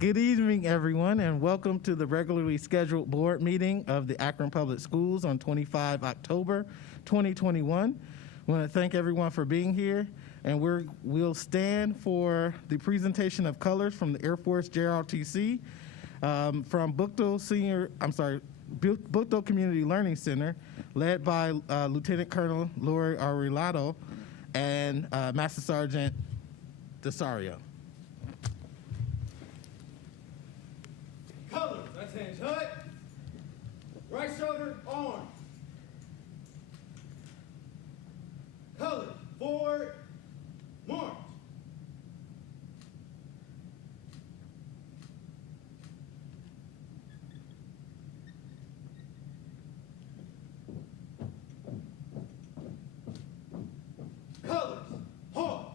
Good evening, everyone, and welcome to the regularly scheduled board meeting of the Akron Public Schools on 25 October 2021. I want to thank everyone for being here, and we'll stand for the presentation of colors from the Air Force Jrotc from Bookdo Community Learning Center, led by Lieutenant Colonel Lori Arredondo and Master Sergeant Desario. Colors, that's hands hut. Right shoulder, arm. Colors, forward, march. Colors, halt.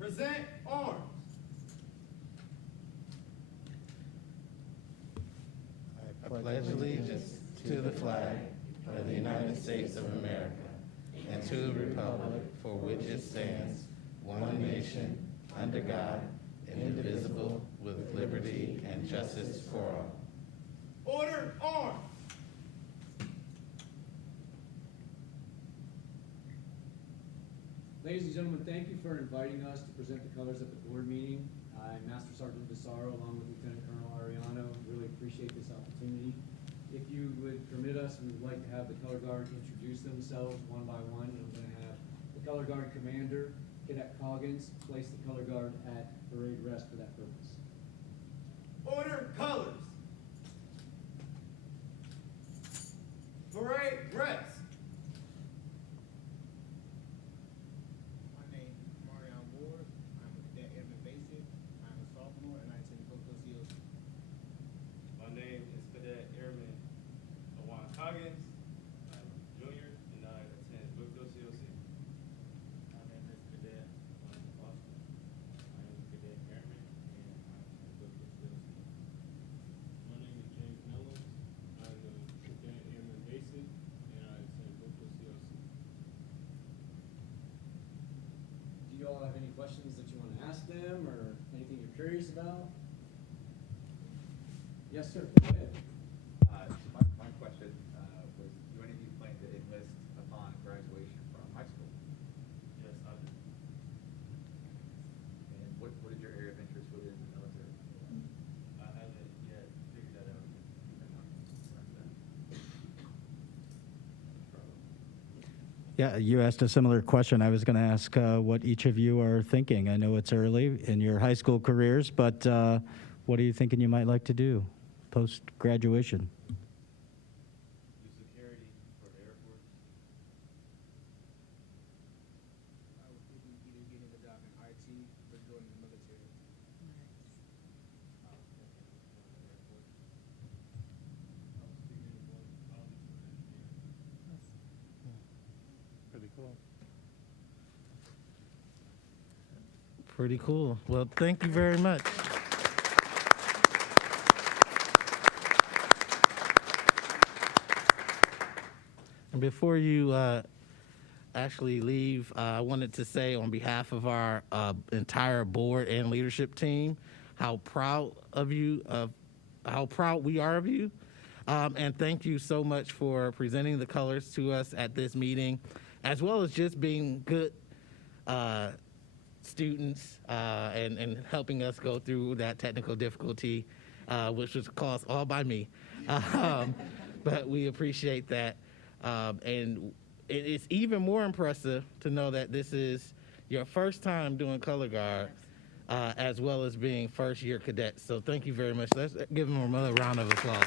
Present arms. I pledge allegiance to the flag of the United States of America and to the republic for which it stands, one nation, under God, indivisible, with liberty and justice for all. Order, arms. Ladies and gentlemen, thank you for inviting us to present the colors at the board meeting. I'm Master Sergeant Desario along with Lieutenant Colonel Arredondo. Really appreciate this opportunity. If you would permit us, we would like to have the color guard introduce themselves one by one. I'm going to have the color guard commander, Cadet Coggins, place the color guard at parade rest for that purpose. Order, colors. Parade, rest. My name is Marion Ward. I'm a cadet airman basic. I'm a sophomore and I attend Bookdo COC. My name is Cadet Airman Awan Coggins. I'm a junior and I attend Bookdo COC. My name is Cadet Ryan Foster. I am a cadet airman and I attend Bookdo COC. My name is James Miller. I'm a cadet airman basic and I attend Bookdo COC. Do you all have any questions that you want to ask them or anything you're curious about? Yes, sir. Go ahead. My question was, do any of you plan to enlist upon graduation from high school? Yes, I do. And what is your area of interest within the military? I haven't yet figured that out. Yeah, you asked a similar question. I was going to ask what each of you are thinking. I know it's early in your high school careers, but what are you thinking you might like to do post-graduation? Do security for the Air Force. I was thinking either getting a job in IT or joining the military. I was thinking of joining the Air Force. I was thinking of going to college for engineering. Pretty cool. Pretty cool. Well, thank you very much. And before you actually leave, I wanted to say on behalf of our entire board and leadership team, how proud we are of you. And thank you so much for presenting the colors to us at this meeting, as well as just being good students and helping us go through that technical difficulty, which was caused all by me. But we appreciate that. And it's even more impressive to know that this is your first time doing color guard, as well as being first-year cadets. So thank you very much. Let's give them another round of applause.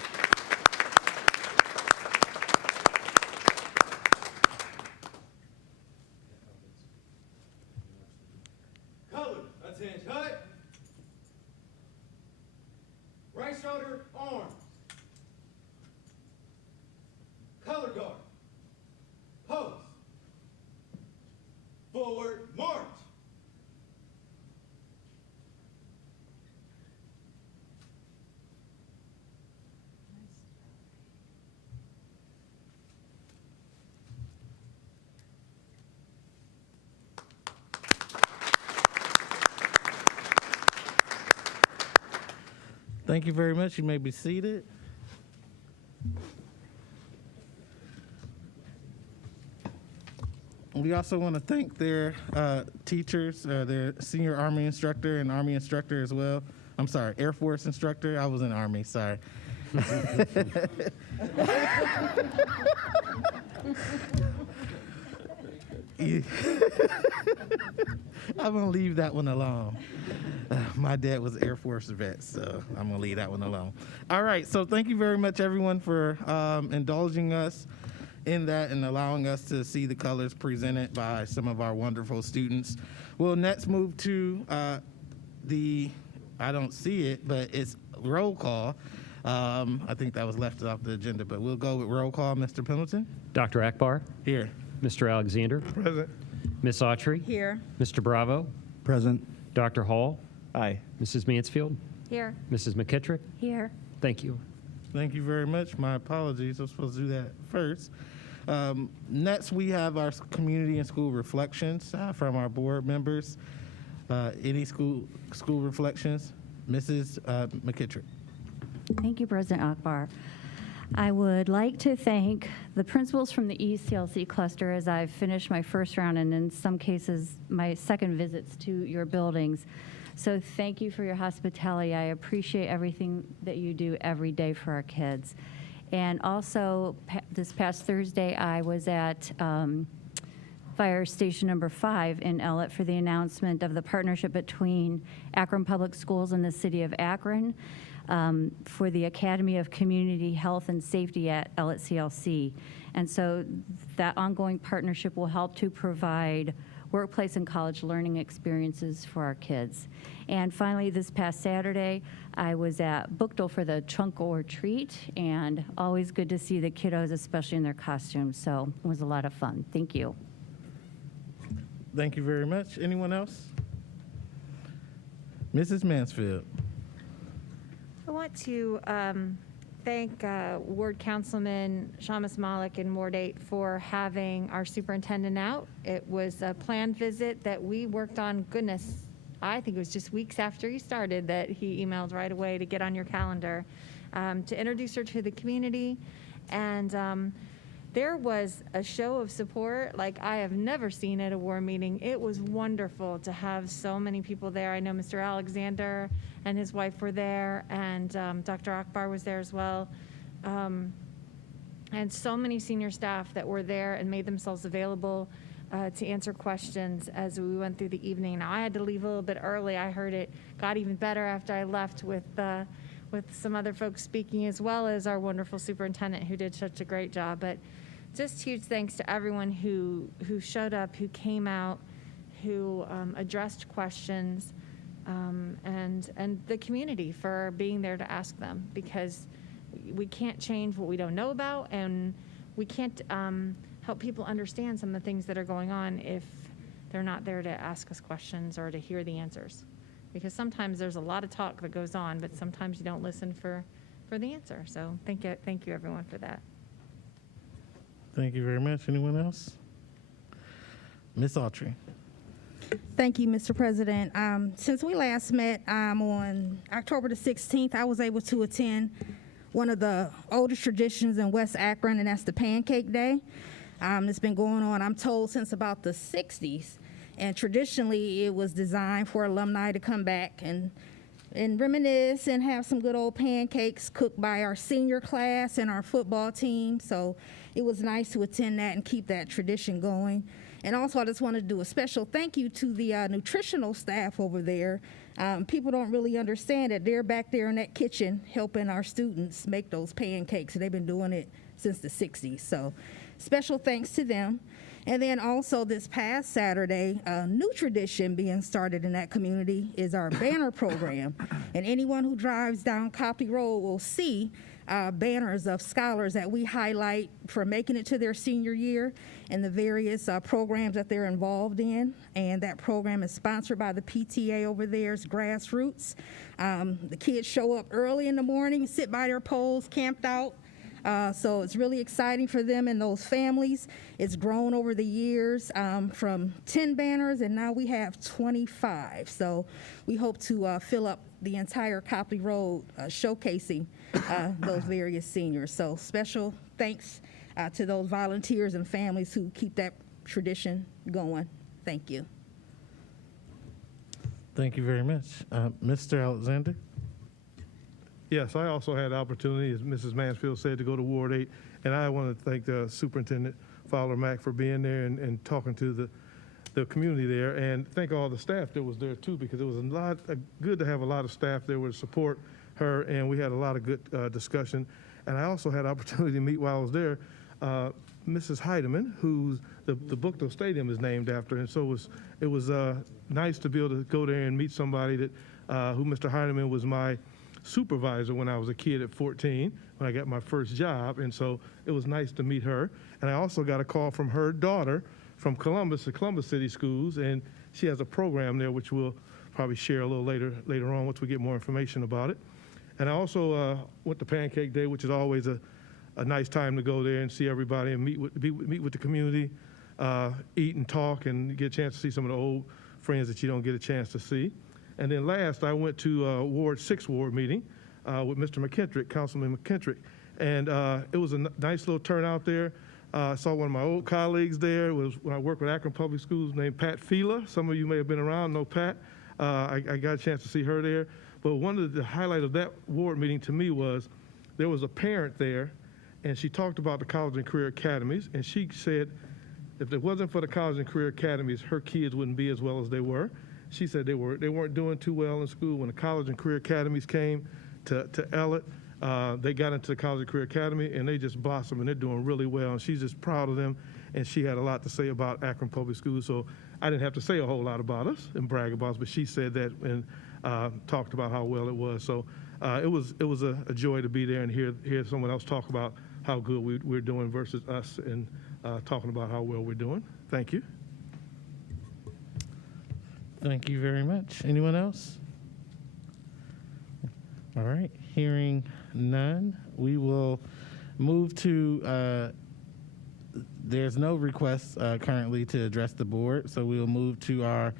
Colors, that's hands hut. Right shoulder, arms. Color guard. Pose. Forward, march. Thank you very much. You may be seated. We also want to thank their teachers, their senior Army instructor and Army instructor as well. I'm sorry, Air Force instructor. I was in Army, sorry. I'm going to leave that one alone. My dad was Air Force vet, so I'm going to leave that one alone. All right, so thank you very much, everyone, for indulging us in that and allowing us to see the colors presented by some of our wonderful students. We'll next move to I don't see it, but it's roll call. I think that was left off the agenda, but we'll go with roll call. Mr. Pendleton? Dr. Akbar, Here. Mr. Alexander, Present. Ms. Autry, Here. Mr. Bravo, Present. Dr. Hall, Aye. Mrs. Mansfield, Here. Mrs. McKittrick. Here. Thank you. Thank you very much. My apologies. I'm supposed to do that first. Next, we have our community and school reflections from our board members. Any school reflections? Mrs. McKittrick. Thank you, President Akbar. I would like to thank the principals from the ECLC cluster as I've finished my first round and in some cases my second visits to your buildings. So thank you for your hospitality. I appreciate everything that you do every day for our kids. And also this past Thursday I was at Fire Station number 5 in Ellett for the announcement of the partnership between Akron Public Schools and the City of Akron for the Academy of Community Health and Safety at Ellett CLC. And so that ongoing partnership will help to provide workplace and college learning experiences for our kids. And finally, this past Saturday, I was at Bookdale for the Trunk or Treat, and always good to see the kiddos, especially in their costumes. So it was a lot of fun. Thank you. Thank you very much. Anyone else? Mrs. Mansfield. I want to thank Ward Councilman Shamus Malik and Ward 8 for having our superintendent out. It was a planned visit that we worked on, goodness, I think it was just weeks after he started that he emailed right away to get on your calendar to introduce her to the community. And there was a show of support like I have never seen at a war meeting. It was wonderful to have so many people there. I know Mr. Alexander and his wife were there, and Dr. Akbar was there as well. And so many senior staff that were there and made themselves available to answer questions as we went through the evening. Now, I had to leave a little bit early. I heard it got even better after I left with some other folks speaking, as well as our wonderful superintendent who did such a great job. But just huge thanks to everyone who showed up, who came out, who addressed questions, and the community for being there to ask them, because we can't change what we don't know about, and we can't help people understand some of the things that are going on if they're not there to ask us questions or to hear the answers. Because sometimes there's a lot of talk that goes on, but sometimes you don't listen for the answer. So thank you everyone for that. Thank you very much. Anyone else? Ms. Autry. Thank you, Mr. President. Since we last met on October the 16th, I was able to attend one of the oldest traditions in West Akron, and that's the Pancake Day. It's been going on, I'm told, since about the 60s. And traditionally, it was designed for alumni to come back and reminisce and have some good old pancakes cooked by our senior class and our football team. So it was nice to attend that and keep that tradition going. And also, I just want to do a special thank you to the nutritional staff over there. People don't really understand that they're back there in that kitchen helping our students make those pancakes. They've been doing it since the 60s. So special thanks to them. And then also this past Saturday, a new tradition being started in that community is our banner program. And anyone who drives down Copley Road will see banners of scholars that we highlight for making it to their senior year and the various programs that they're involved in. And that program is sponsored by the PTA over there. It's Grassroots. The kids show up early in the morning, sit by their poles, camped out So it's really exciting for them and those families. It's grown over the years from 10 banners, and now we have 25. So we hope to fill up the entire Copley Road showcasing those various seniors. So special thanks to those volunteers and families who keep that tradition going. Thank you. Thank you very much. Mr. Alexander? Yes, I also had the opportunity, as Mrs. Mansfield said, to go to Ward 8, and I want to thank the Superintendent Fowler Mack for being there and talking to the community there, and thank all the staff that was there too, because it was good to have a lot of staff there to support her, and we had a lot of good discussion. And I also had the opportunity to meet while I was there Mrs. Heidemann, who the Bookto Stadium is named after, and so it was nice to be able to go there and meet somebody that who Mr. Heidemann was my supervisor when I was a kid at 14 when I got my first job, and so it was nice to meet her. And I also got a call from her daughter from Columbus, the Columbus City Schools, and she has a program there which we'll probably share a little later on once we get more information about it. And I also went to Pancake Day, which is always a nice time to go there and see everybody and meet with the community, eat and talk, and get a chance to see some of the old friends that you don't get a chance to see. And then last, I went to Ward 6 Ward meeting with Mr. McKittrick, Councilman McKittrick. And it was a nice little turnout there. I saw one of my old colleagues there. It was when I worked with Akron Public Schools, named Pat Fila. Some of you may have been around, know Pat. I got a chance to see her there. But one of the highlights of that ward meeting to me was there was a parent there, and she talked about the college and career academies. And she said if it wasn't for the college and career academies, her kids wouldn't be as well as they were. She said they weren't doing too well in school. When the college and career academies came to Ellet, they got into the college and career academy, and they just blossomed, and they're doing really well. And she's just proud of them, and she had a lot to say about Akron Public Schools. So I didn't have to say a whole lot about us and brag about us, but she said that and talked about how well it was. So it was a joy to be there and hear someone else talk about how good we're doing versus us and talking about how well we're doing. Thank you. Thank you very much. Anyone else? All right, hearing none, we will move to, there's no request currently to address the board, so we will move to our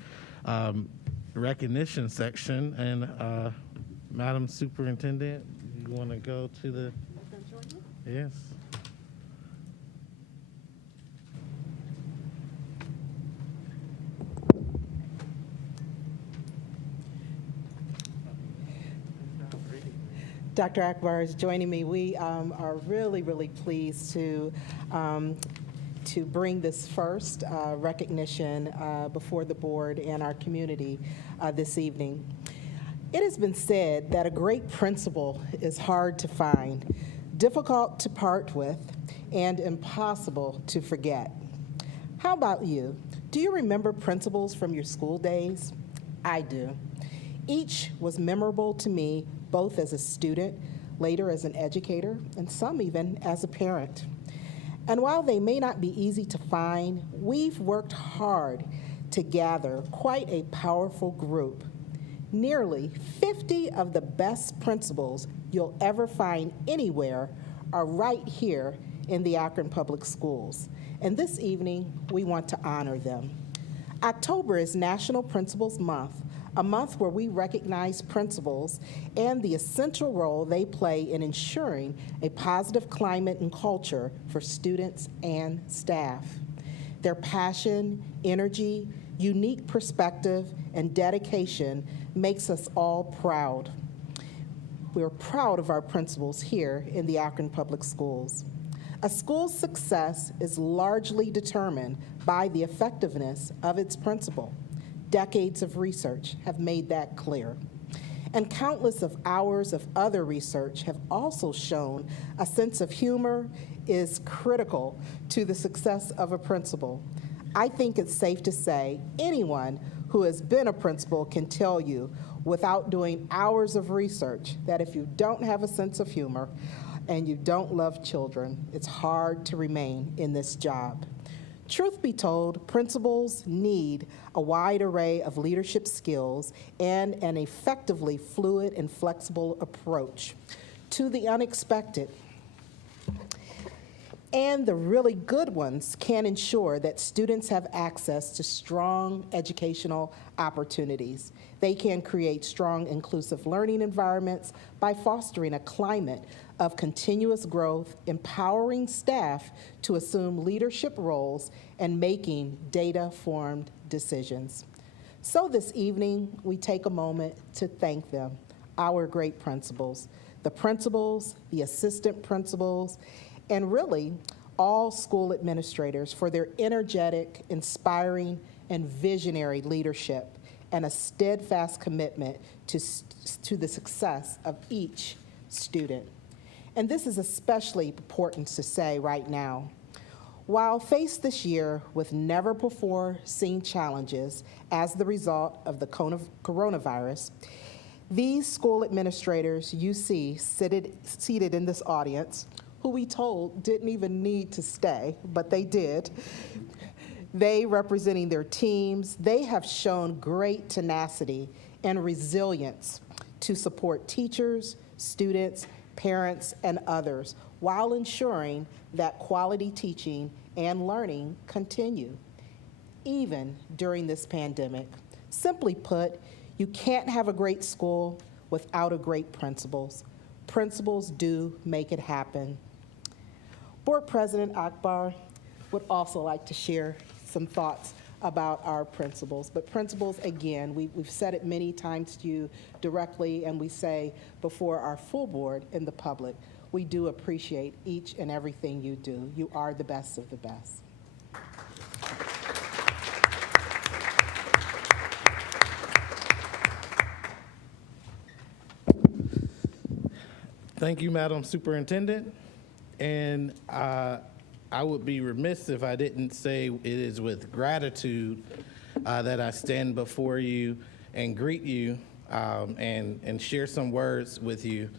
recognition section. And Madam Superintendent, you want to go to the, yes. Dr. Akbar is joining me. We are really, really pleased to bring this first recognition before the board and our community this evening. It has been said that a great principal is hard to find, difficult to part with, and impossible to forget. How about you? Do you remember principals from your school days? I do. Each was memorable to me, both as a student, later as an educator, and some even as a parent. And while they may not be easy to find, we've worked hard to gather quite a powerful group. Nearly 50 of the best principals you'll ever find anywhere are right here in the Akron Public Schools. And this evening, we want to honor them. October is National Principals Month, a month where we recognize principals and the essential role they play in ensuring a positive climate and culture for students and staff. Their passion, energy, unique perspective, and dedication makes us all proud. We're proud of our principals here in the Akron Public Schools. A school's success is largely determined by the effectiveness of its principal. Decades of research have made that clear. And countless of hours of other research have also shown a sense of humor is critical to the success of a principal. I think it's safe to say anyone who has been a principal can tell you without doing hours of research that if you don't have a sense of humor and you don't love children, it's hard to remain in this job. Truth be told, principals need a wide array of leadership skills and an effectively fluid and flexible approach to the unexpected. And the really good ones can ensure that students have access to strong educational opportunities. They can create strong inclusive learning environments by fostering a climate of continuous growth, empowering staff to assume leadership roles, and making data-formed decisions. So this evening, we take a moment to thank them, our great principals, the assistant principals, and really all school administrators for their energetic, inspiring, and visionary leadership and a steadfast commitment to the success of each student. And this is especially important to say right now. While faced this year with never-before-seen challenges as the result of the coronavirus, these school administrators you see seated in this audience, who we told didn't even need to stay, but they did, they representing their teams, they have shown great tenacity and resilience to support teachers, students, parents, and others while ensuring that quality teaching and learning continue, even during this pandemic. Simply put, you can't have a great school without a great principals. Principals do make it happen. Board President Akbar would also like to share some thoughts about our principals. But principals, again, we've said it many times to you directly, and we say before our full board and the public, we do appreciate each and everything you do. You are the best of the best. Thank you, Madam Superintendent. And I would be remiss if I didn't say it is with gratitude that I stand before you and greet you and share some words with you,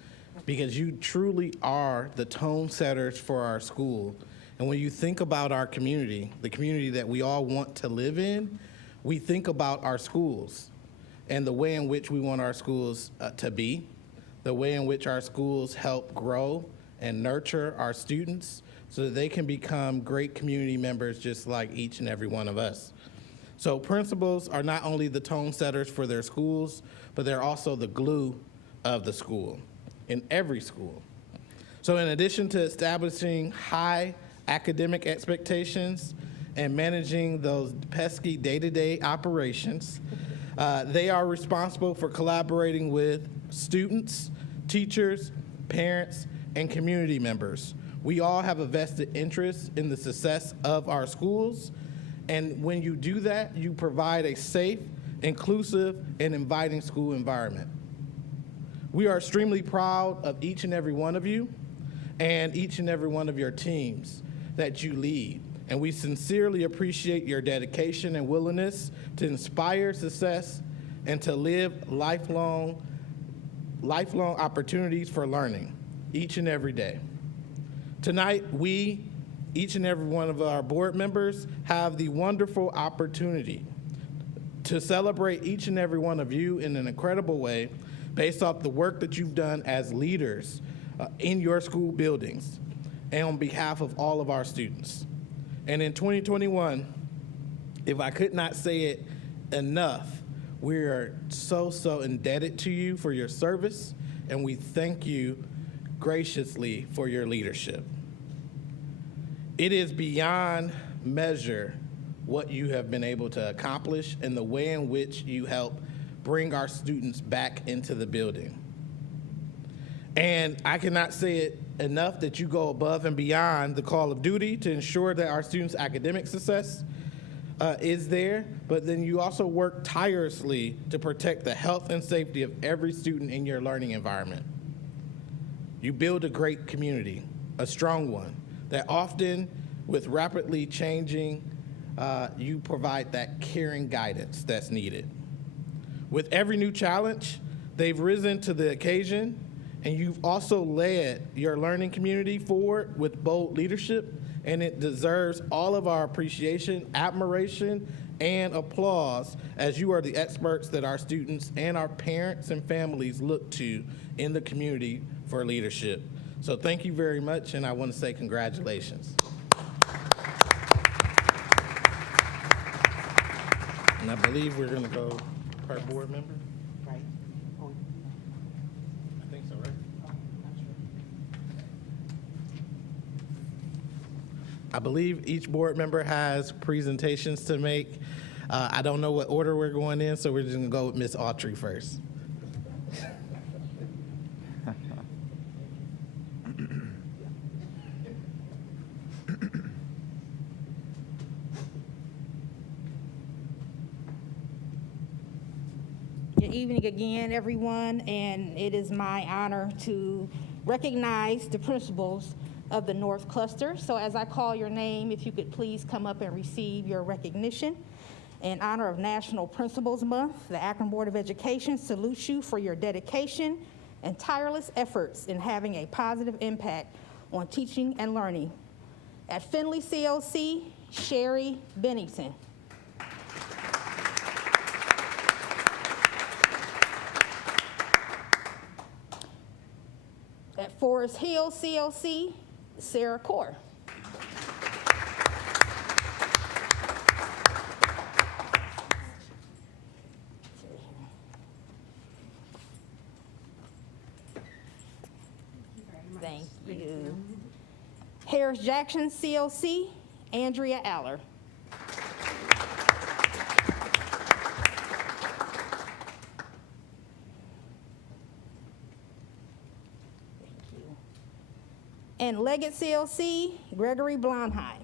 because you truly are the tone setters for our school. And when you think about our community, the community that we all want to live in, we think about our schools and the way in which we want our schools to be, the way in which our schools help grow and nurture our students so that they can become great community members just like each and every one of us. So principals are not only the tone setters for their schools, but they're also the glue of the school, in every school. So in addition to establishing high academic expectations and managing those pesky day-to-day operations, they are responsible for collaborating with students, teachers, parents, and community members. We all have a vested interest in the success of our schools, and when you do that, you provide a safe, inclusive, and inviting school environment. We are extremely proud of each and every one of you and each and every one of your teams that you lead, and we sincerely appreciate your dedication and willingness to inspire success and to live lifelong opportunities for learning each and every day. Tonight, we, each and every one of our board members, have the wonderful opportunity to celebrate each and every one of you in an incredible way based off the work that you've done as leaders in your school buildings and on behalf of all of our students. And in 2021, if I could not say it enough, we are so indebted to you for your service, and we thank you graciously for your leadership. It is beyond measure what you have been able to accomplish and the way in which you help bring our students back into the building. And I cannot say it enough that you go above and beyond the call of duty to ensure that our students' academic success is there, but then you also work tirelessly to protect the health and safety of every student in your learning environment. You build a great community, a strong one, that often, with rapidly changing, you provide that caring guidance that's needed. With every new challenge, they've risen to the occasion, and you've also led your learning community forward with bold leadership, and it deserves all of our appreciation, admiration, and applause, as you are the experts that our students and our parents and families look to in the community for leadership. So thank you very much, and I want to say congratulations. And I believe we're gonna go per board member? Right? Oh, I think so, right? not sure. I believe each board member has presentations to make. I don't know what order we're going in, so we're just gonna go with Ms. Autry first. Good evening again, everyone, and it is my honor to recognize the principals of the North Cluster. So as I call your name, if you could please come up and receive your recognition. In honor of National Principals Month, the Akron Board of Education salutes you for your dedication and tireless efforts in having a positive impact on teaching and learning. At Findlay CLC, Sherry Bennington. At Forest Hill CLC, Sarah Core. Thank you. Harris Jackson CLC, Andrea Aller. And Leggett CLC, Gregory Blondheim.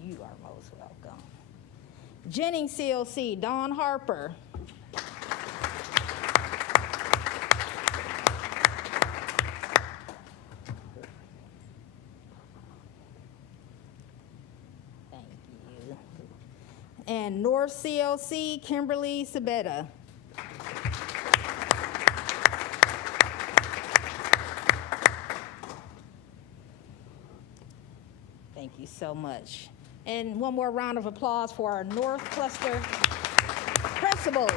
You are most welcome. Jennings CLC, Dawn Harper. Thank you. And North CLC, Kimberly Sabetta. Thank you so much. And one more round of applause for our North Cluster principals.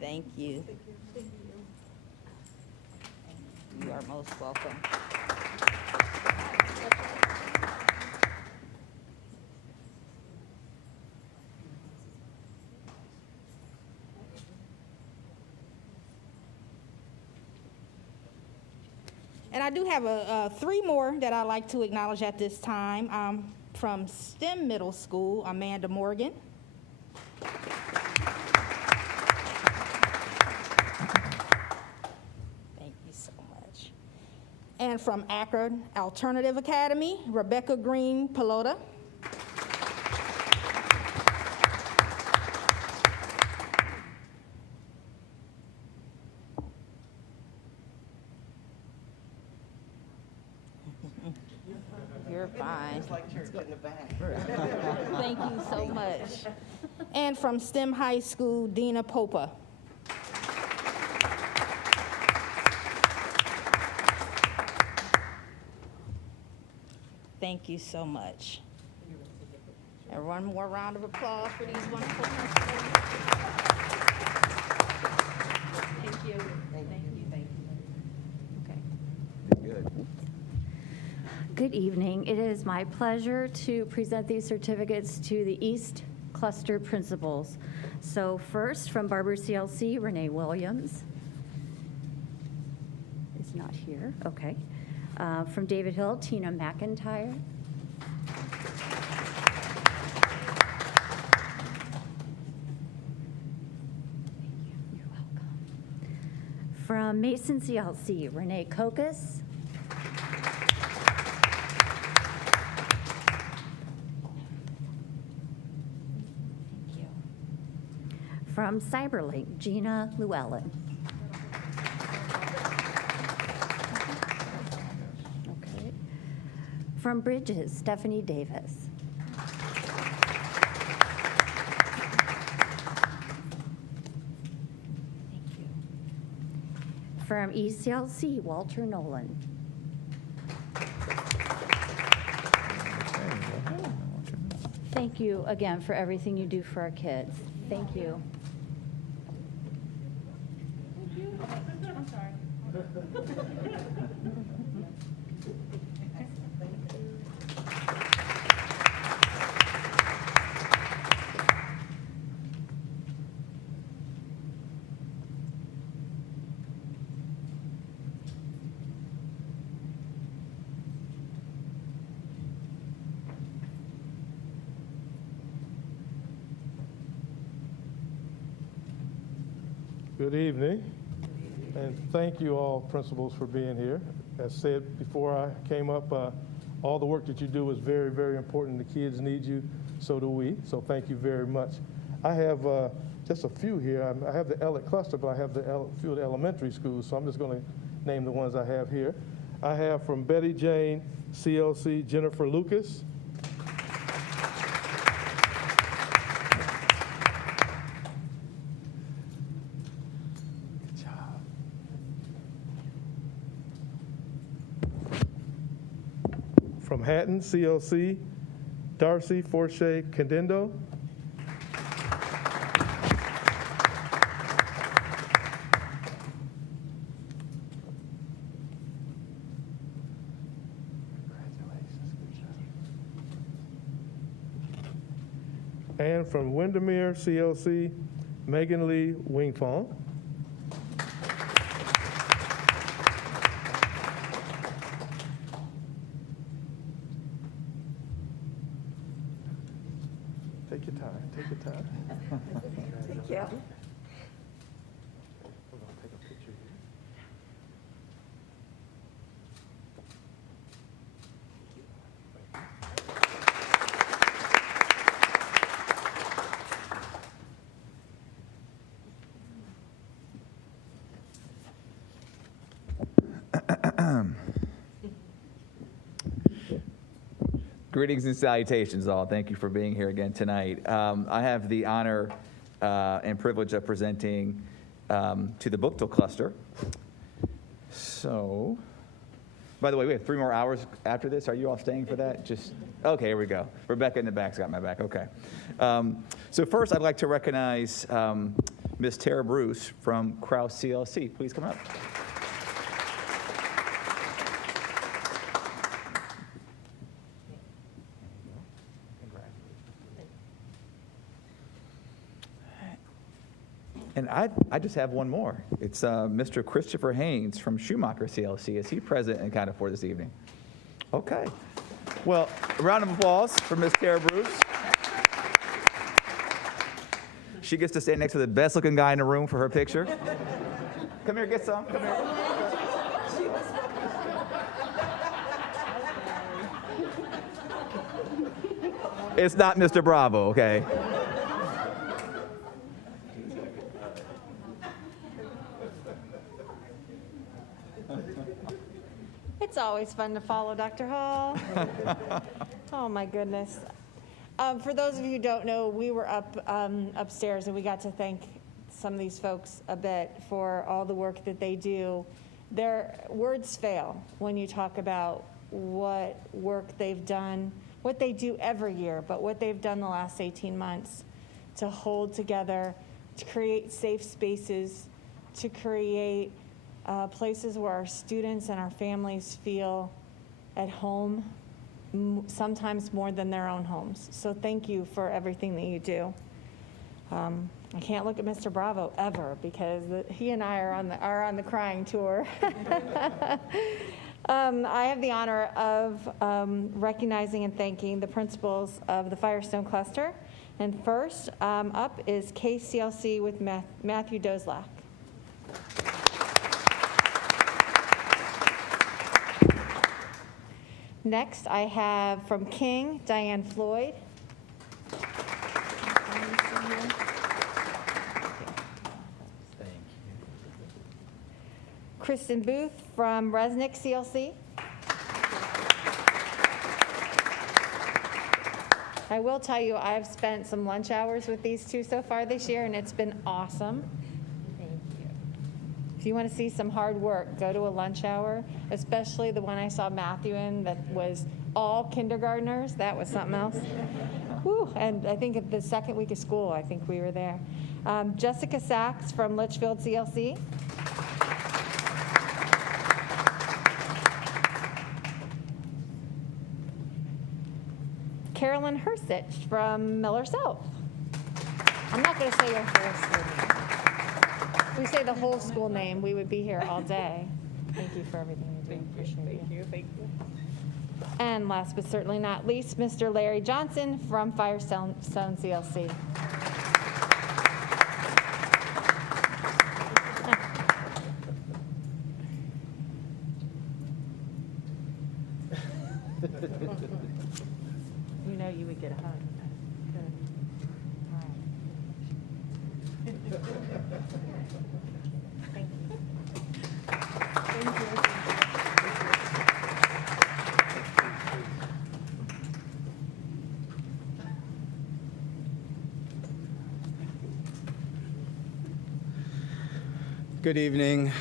Thank you. You are most welcome. And I do have three more that I'd like to acknowledge at this time. From STEM Middle School, Amanda Morgan. Thank you so much. And from Akron Alternative Academy, Rebecca Green Pelota. You're fine. It's like church in the back. Thank you so much. And from STEM High School, Dina Popa. Thank you so much. And one more round of applause for these wonderful principals. Thank you. Thank you. Thank you. Okay. Good. Good evening. It is my pleasure to present these certificates to the East Cluster principals. So first, from Barber CLC, Renee Williams. Is not here. Okay. From David Hill, Tina McIntyre. You're welcome. From Mason CLC, Renee Kokas. Thank you. From Cyberlink, Gina Llewellyn. Okay. From Bridges, Stephanie Davis. From ECLC, Walter Nolan. Thank you again for everything you do for our kids. Thank you. I'm sorry. Good evening, and thank you all principals for being here. As said before I came up, all the work that you do is very, very important. The kids need you, so do we, so thank you very much. I have just a few here. I have the Elliott cluster, but I have a few of the elementary schools, so I'm just going to name the ones I have here. I have from Betty Jane, CLC, Jennifer Lucas. From Hatton, CLC, Darcy Forche Candendo. And from Windermere, CLC, Megan Lee Wingfong. Take your time, take your time. Thank you. We're going to take a picture here. Greetings and salutations, all. Thank you for being here again tonight. I have the honor and privilege of presenting to the Book Tour Cluster. So, by the way, we have 3 more hours after this. Are you all staying for that? Just okay. Here we go. Rebecca in the back's got my back. Okay. So first, I'd like to recognize Ms. Tara Bruce from Krause CLC. Please come up. And I just have one more. It's Mr. Christopher Haynes from Schumacher CLC. Is he present and accounted for this evening? Okay. Well, a round of applause for Ms. Tara Bruce. She gets to stand next to the best looking guy in the room for her picture. Come here, get some. Come here. It's not Mr. Bravo, okay? It's always fun to follow Dr. Hall. Oh, my goodness. For those of you who don't know, we were upstairs, and we got to thank some of these folks a bit for all the work that they do. Their words fail when you talk about what work they've done, what they do every year, but what they've done the last 18 months to hold together, to create safe spaces, to create places where our students and our families feel at home, sometimes more than their own homes. So thank you for everything that you do. I can't look at Mr. Bravo ever because he and I are on the crying tour. I have the honor of recognizing and thanking the principals of the Firestone Cluster. And first up is KCLC with Matthew Dozlak. Next, I have from King, Diane Floyd. Kristen Booth from Resnick CLC. I will tell you, I've spent some lunch hours with these two so far this year, and it's been awesome. Thank you. If you want to see some hard work, go to a lunch hour, especially the one I saw Matthew in that was all kindergartners. That was something else. Whew, and I think at the second week of school, I think we were there. Jessica Sachs from Litchfield CLC. Carolyn Hersich from Miller South. I'm not going to say your whole school name. If we say the whole school name, we would be here all day. Thank you for everything you do. Thank you. And last but certainly not least, Mr. Larry Johnson from Firestone CLC. You know you would get a hug. Good. All right. Thank you. Thank you. Good evening.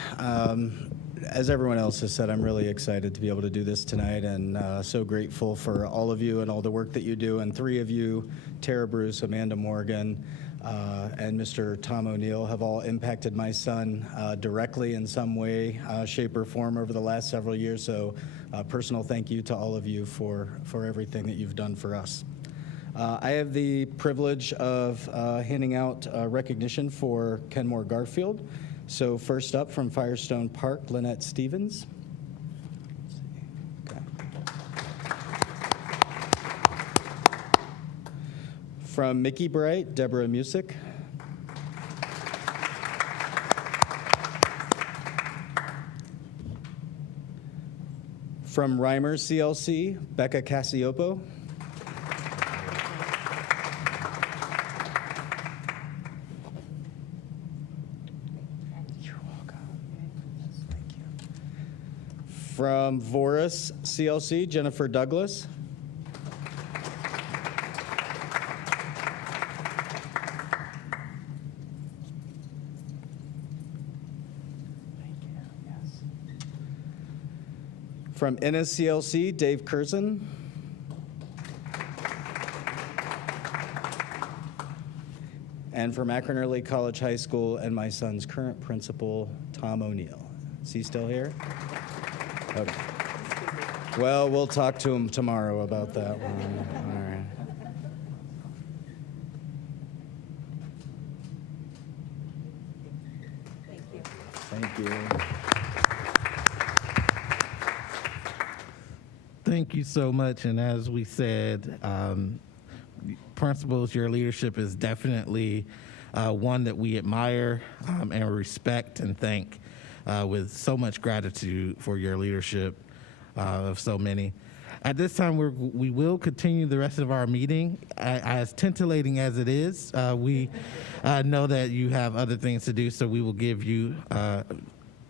As everyone else has said, I'm really excited to be able to do this tonight, and so grateful for all of you and all the work that you do. And three of you, Tara Bruce, Amanda Morgan, and Mr. Tom O'Neill, have all impacted my son directly in some way, shape, or form over the last several years. So personal thank you to all of you for everything that you've done for us. I have the privilege of handing out recognition for Kenmore Garfield. So first up from Firestone Park, Lynette Stevens. Okay. From Mickey Bright, Deborah Music. From Reimers CLC, Becca Cassiopo. From Voris CLC, Jennifer Douglas. Thank you. Yes. From Ennis CLC, Dave Curzon. And from Akron Early College High School and my son's current principal, Tom O'Neill. Is he still here? Okay. Well, we'll talk to him tomorrow about that one. All right. Thank you. Thank you so much. And as we said, principals, your leadership is definitely one that we admire and respect and thank with so much gratitude for your leadership of so many. At this time, we will continue the rest of our meeting. As titillating as it is, we know that you have other things to do, so we will give you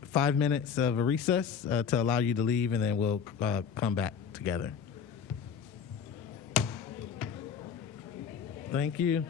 5 minutes of a recess to allow you to leave, and then we'll come back together. Thank you.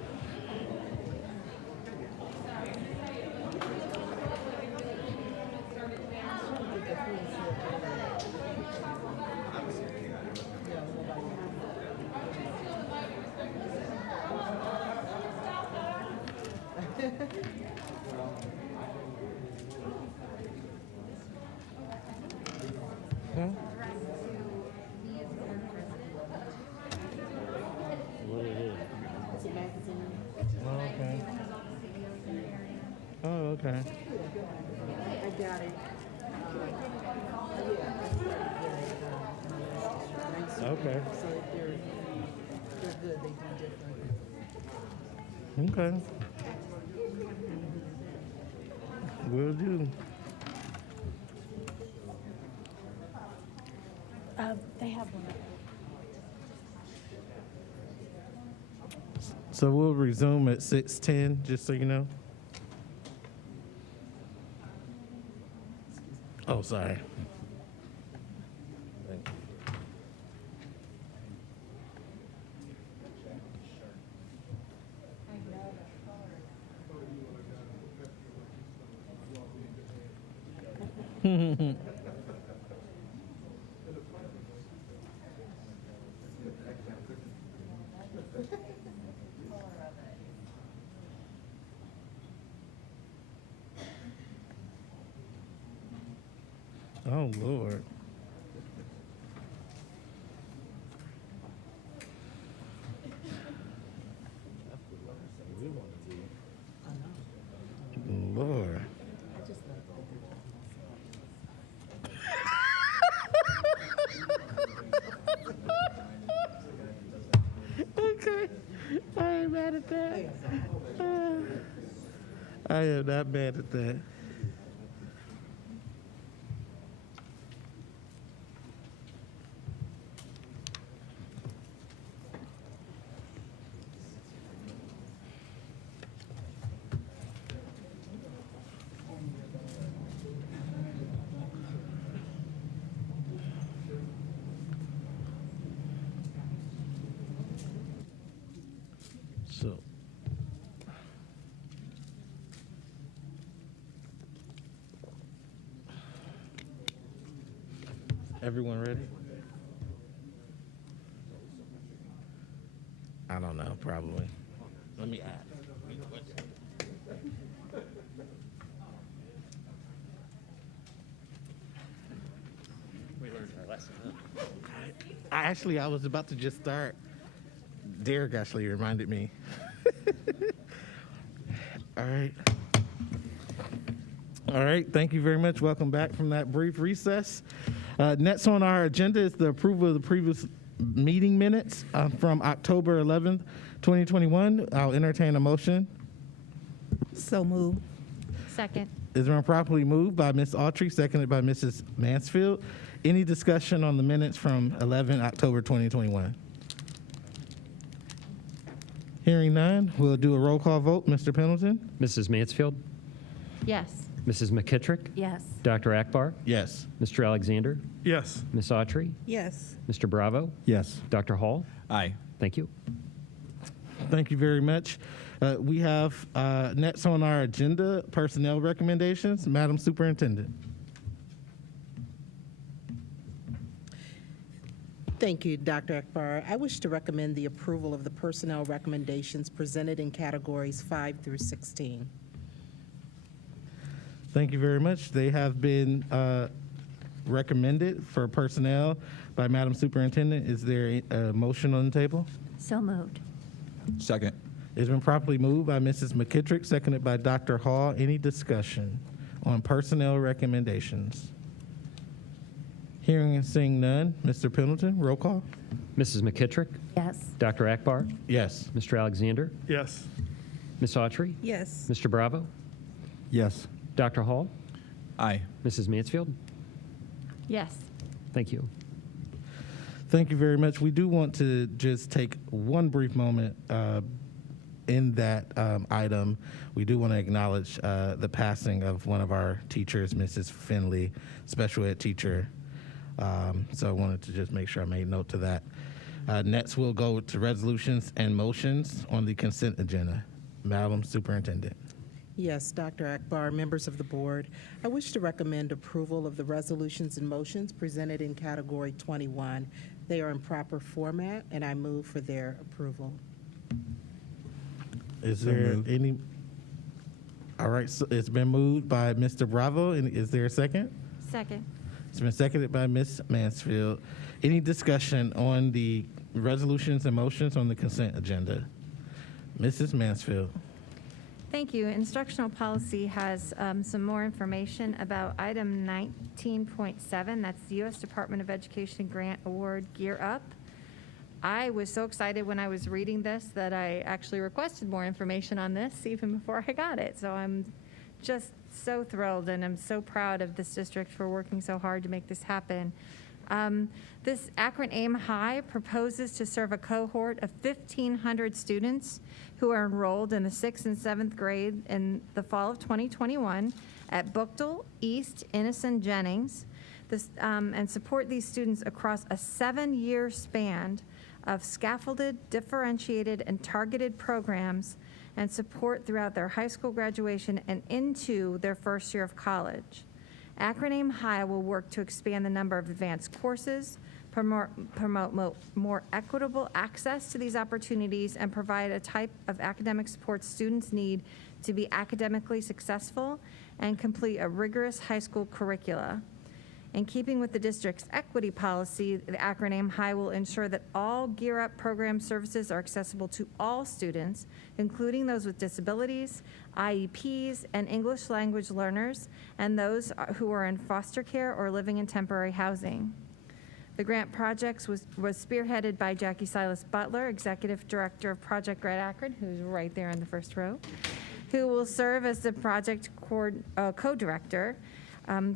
Okay. I got it. Okay. So if they're good, they do different. Okay. Will do. They have one. So we'll resume at 6:10, just so you know. Oh, sorry. Oh, Lord. Lord. Okay. I ain't mad at that. I am not mad at that. So, everyone ready? I don't know, probably. Let me ask. We learned our lesson, huh? I was about to just start. Derek actually reminded me. All right. All right. Thank you very much. Welcome back from that brief recess. Next on our agenda is the approval of the previous meeting minutes from October 11th, 2021. I'll entertain a motion. So moved. Second. It's been properly moved by Ms. Autry, seconded by Mrs. Mansfield. Any discussion on the minutes from 11 October 2021? Hearing none, we'll do a roll call vote. Mr. Pendleton? Mrs. Mansfield, Yes. Mrs. McKittrick, Yes. Dr. Akbar, Yes. Mr. Alexander, Yes. Ms. Autry, Yes. Mr. Bravo, Yes. Dr. Hall. Aye. Thank you. Thank you very much. We have next on our agenda personnel recommendations. Madam Superintendent. Thank you, Dr. Akbar. I wish to recommend the approval of the personnel recommendations presented in categories 5 through 16. Thank you very much. They have been recommended for personnel by Madam Superintendent. Is there a motion on the table? So moved. Second. It's been properly moved by Mrs. McKittrick, seconded by Dr. Hall. Any discussion on personnel recommendations? Hearing and seeing none, Mr. Pendleton, roll call. Mrs. McKittrick, Yes. Dr. Akbar, Yes. Mr. Alexander, Yes. Ms. Autry, Yes. Mr. Bravo, Yes. Dr. Hall, Aye. Mrs. Mansfield. Yes. Thank you. Thank you very much. We do want to just take one brief moment in that item. We do want to acknowledge the passing of one of our teachers, Mrs. Finley, special ed teacher. So I wanted to just make sure I made note to that. Next, we'll go to resolutions and motions on the consent agenda. Madam Superintendent. Yes, Dr. Akbar, members of the board, I wish to recommend approval of the resolutions and motions presented in category 21. They are in proper format, and I move for their approval. Is So there moved. any? All right, so it's been moved by Mr. Bravo. And is there a second? Second. It's been seconded by Ms. Mansfield. Any discussion on the resolutions and motions on the consent agenda? Mrs. Mansfield. Thank you. Instructional policy has some more information about item 19.7. That's the U.S. Department of Education Grant Award Gear Up. I was so excited when I was reading this that I actually requested more information on this even before I got it. So I'm just so thrilled, and I'm so proud of this district for working so hard to make this happen. This Akron Aim High proposes to serve a cohort of 1,500 students who are enrolled in the 6th and 7th grade in the fall of 2021 at Buchtel, East, Innocent, Jennings, and support these students across a 7-year span of scaffolded, differentiated, and targeted programs and support throughout their high school graduation and into their first year of college. Akron Aim High will work to expand the number of advanced courses, promote more equitable access to these opportunities, and provide a type of academic support students need to be academically successful and complete a rigorous high school curricula. In keeping with the district's equity policy, the Akron Aim High will ensure that all Gear Up program services are accessible to all students, including those with disabilities, IEPs, and English language learners, and those who are in foster care or living in temporary housing. The grant projects was spearheaded by Jackie Silas Butler, Executive Director of Project Red Akron, who's right there in the first row, who will serve as the project co-director.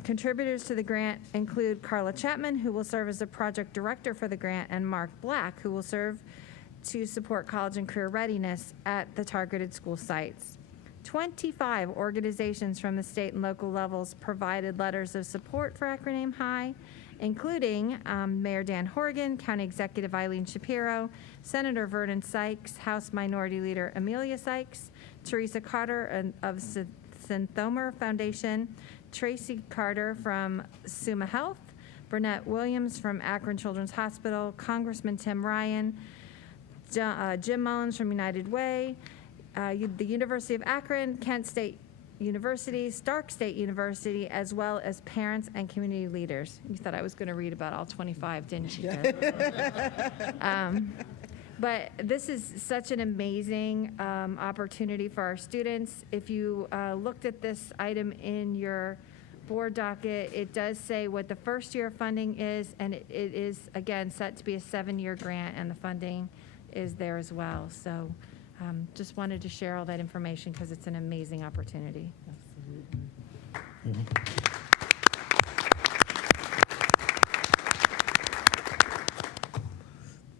Contributors to the grant include Carla Chapman, who will serve as the project director for the grant, and Mark Black, who will serve to support college and career readiness at the targeted school sites. 25 organizations from the state and local levels provided letters of support for Akron Aim High, including Mayor Dan Horgan, County Executive Eileen Shapiro, Senator Vernon Sykes, House Minority Leader Amelia Sykes, Teresa Carter of Synthomer Foundation, Tracy Carter from Summa Health, Burnett Williams from Akron Children's Hospital, Congressman Tim Ryan, Jim Mullins from United Way, the University of Akron, Kent State University, Stark State University, as well as parents and community leaders. You thought I was going to read about all 25, didn't you? But this is such an amazing opportunity for our students. If you looked at this item in your board docket, it does say what the first year of funding is, and it is, again, set to be a 7-year grant, and the funding is there as well. So just wanted to share all that information because it's an amazing opportunity.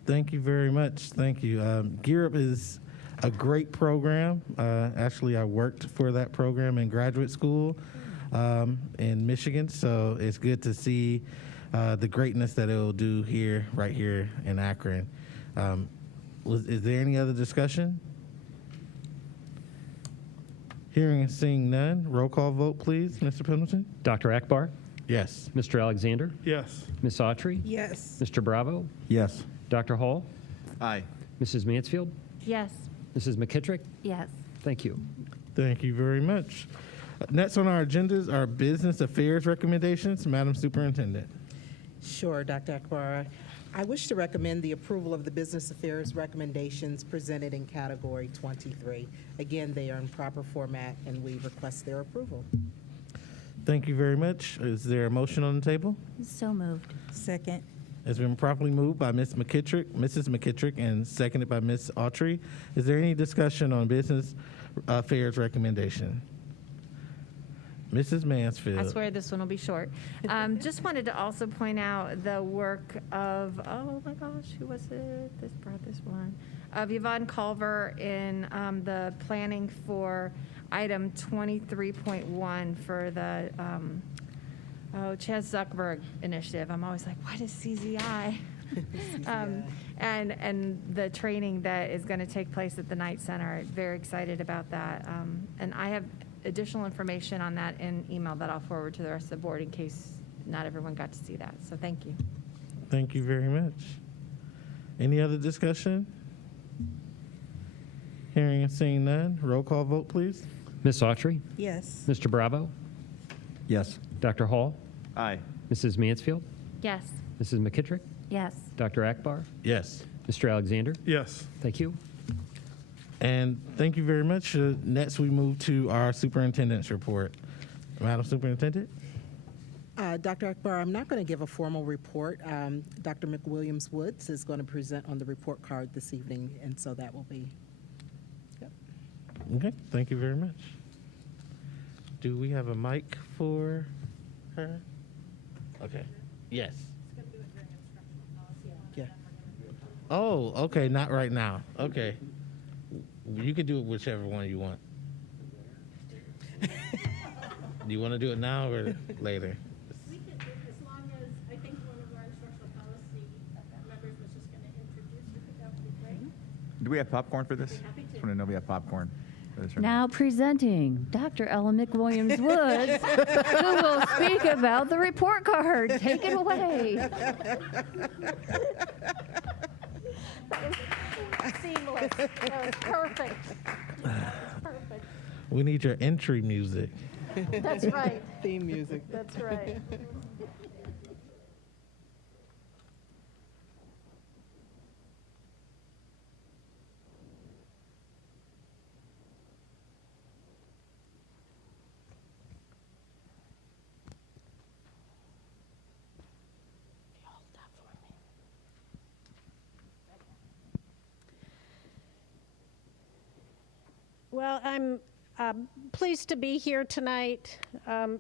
Thank you very much. Thank you. Gear Up is a great program. Actually, I worked for that program in graduate school in Michigan, so it's good to see the greatness that it will do here, right here in Akron. Is there any other discussion? Hearing and seeing none, roll call vote, please, Mr. Pendleton. Dr. Akbar? Yes. Mr. Alexander? Yes. Ms. Autry? Yes. Mr. Bravo? Yes. Dr. Hall? Aye. Mrs. Mansfield? Yes. Mrs. McKittrick? Yes. Thank you. Thank you very much. Next on our agendas are business affairs recommendations. Madam Superintendent. Sure, Dr. Akbar. I wish to recommend the approval of the business affairs recommendations presented in Category 23. Again, they are in proper format, and we request their approval. Thank you very much. Is there a motion on the table? So moved. Second. It's been properly moved by Mrs. McKittrick, and seconded by Ms. Autry. Is there any discussion on business affairs recommendation? Mrs. Mansfield. I swear this one will be short. Just wanted to also point out the work of, oh my gosh, who was it? This brought this one. Of Yvonne Culver in the planning for item 23.1 for the Chaz Zuckerberg initiative. I'm always like, what is CZI? And the training that is going to take place at the Knight Center. Very excited about that. And I have additional information on that in email that I'll forward to the rest of the board in case not everyone got to see that. So thank you. Thank you very much. Any other discussion? Hearing and seeing none, roll call vote, please. Ms. Autry? Yes. Mr. Bravo? Yes. Dr. Hall? Aye. Mrs. Mansfield? Yes. Mrs. McKittrick? Yes. Dr. Akbar? Yes. Mr. Alexander? Yes. Thank you. And thank you very much. Next, we move to our superintendent's report. Madam Superintendent? Dr. Akbar, I'm not going to give a formal report. Dr. McWilliams-Woods is going to present on the report card this evening, and so that will be. Yep. Okay, thank you very much. Do we have a mic for her? Okay, yes. Yeah. Oh, okay, not right now. Okay. You can do it whichever one you want. Do you want to do it now or later? We can, as long as, I think one of our instructional policy members was just going to introduce, I think that would be great. Do we have popcorn for this? Happy to. I want to know if we have popcorn for this or Now not. presenting Dr. Ellen McWilliams-Woods, who will speak about the report card. Take it away. Seamless. That was perfect. Perfect. We need your entry music. That's right. Theme music. That's right. Well, I'm pleased to be here tonight to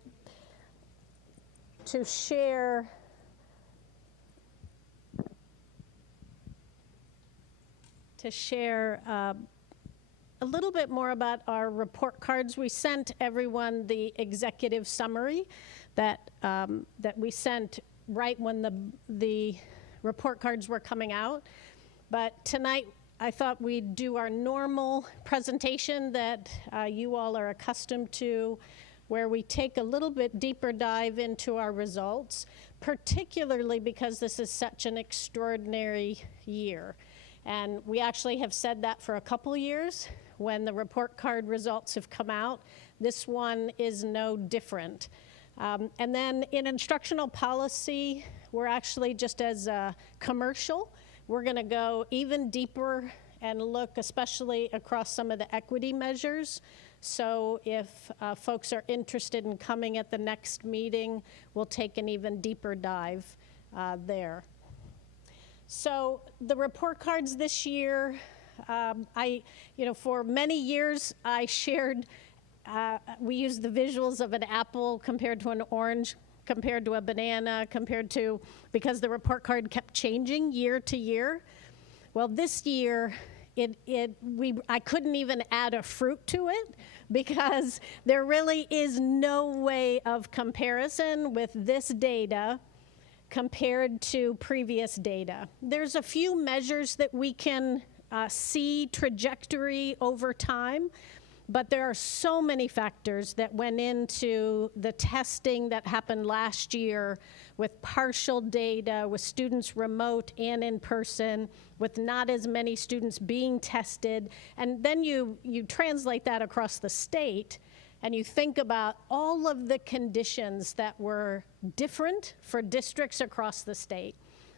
share a little bit more about our report cards. We sent everyone the executive summary that we sent right when the report cards were coming out. But tonight, I thought we'd do our normal presentation that you all are accustomed to, where we take a little bit deeper dive into our results, particularly because this is such an extraordinary year. And we actually have said that for a couple years when the report card results have come out. This one is no different. And then in instructional policy, we're actually just as a commercial, we're going to go even deeper and look especially across some of the equity measures. So if folks are interested in coming at the next meeting, we'll take an even deeper dive there. So the report cards this year, for many years I shared, we used the visuals of an apple compared to an orange, compared to a banana, because the report card kept changing year to year. Well, this year, I couldn't even add a fruit to it because there really is no way of comparison with this data compared to previous data. There's a few measures that we can see trajectory over time, but there are so many factors that went into the testing that happened last year with partial data, with students remote and in person, with not as many students being tested. And then you translate that across the state, and you think about all of the conditions that were different for districts across the state.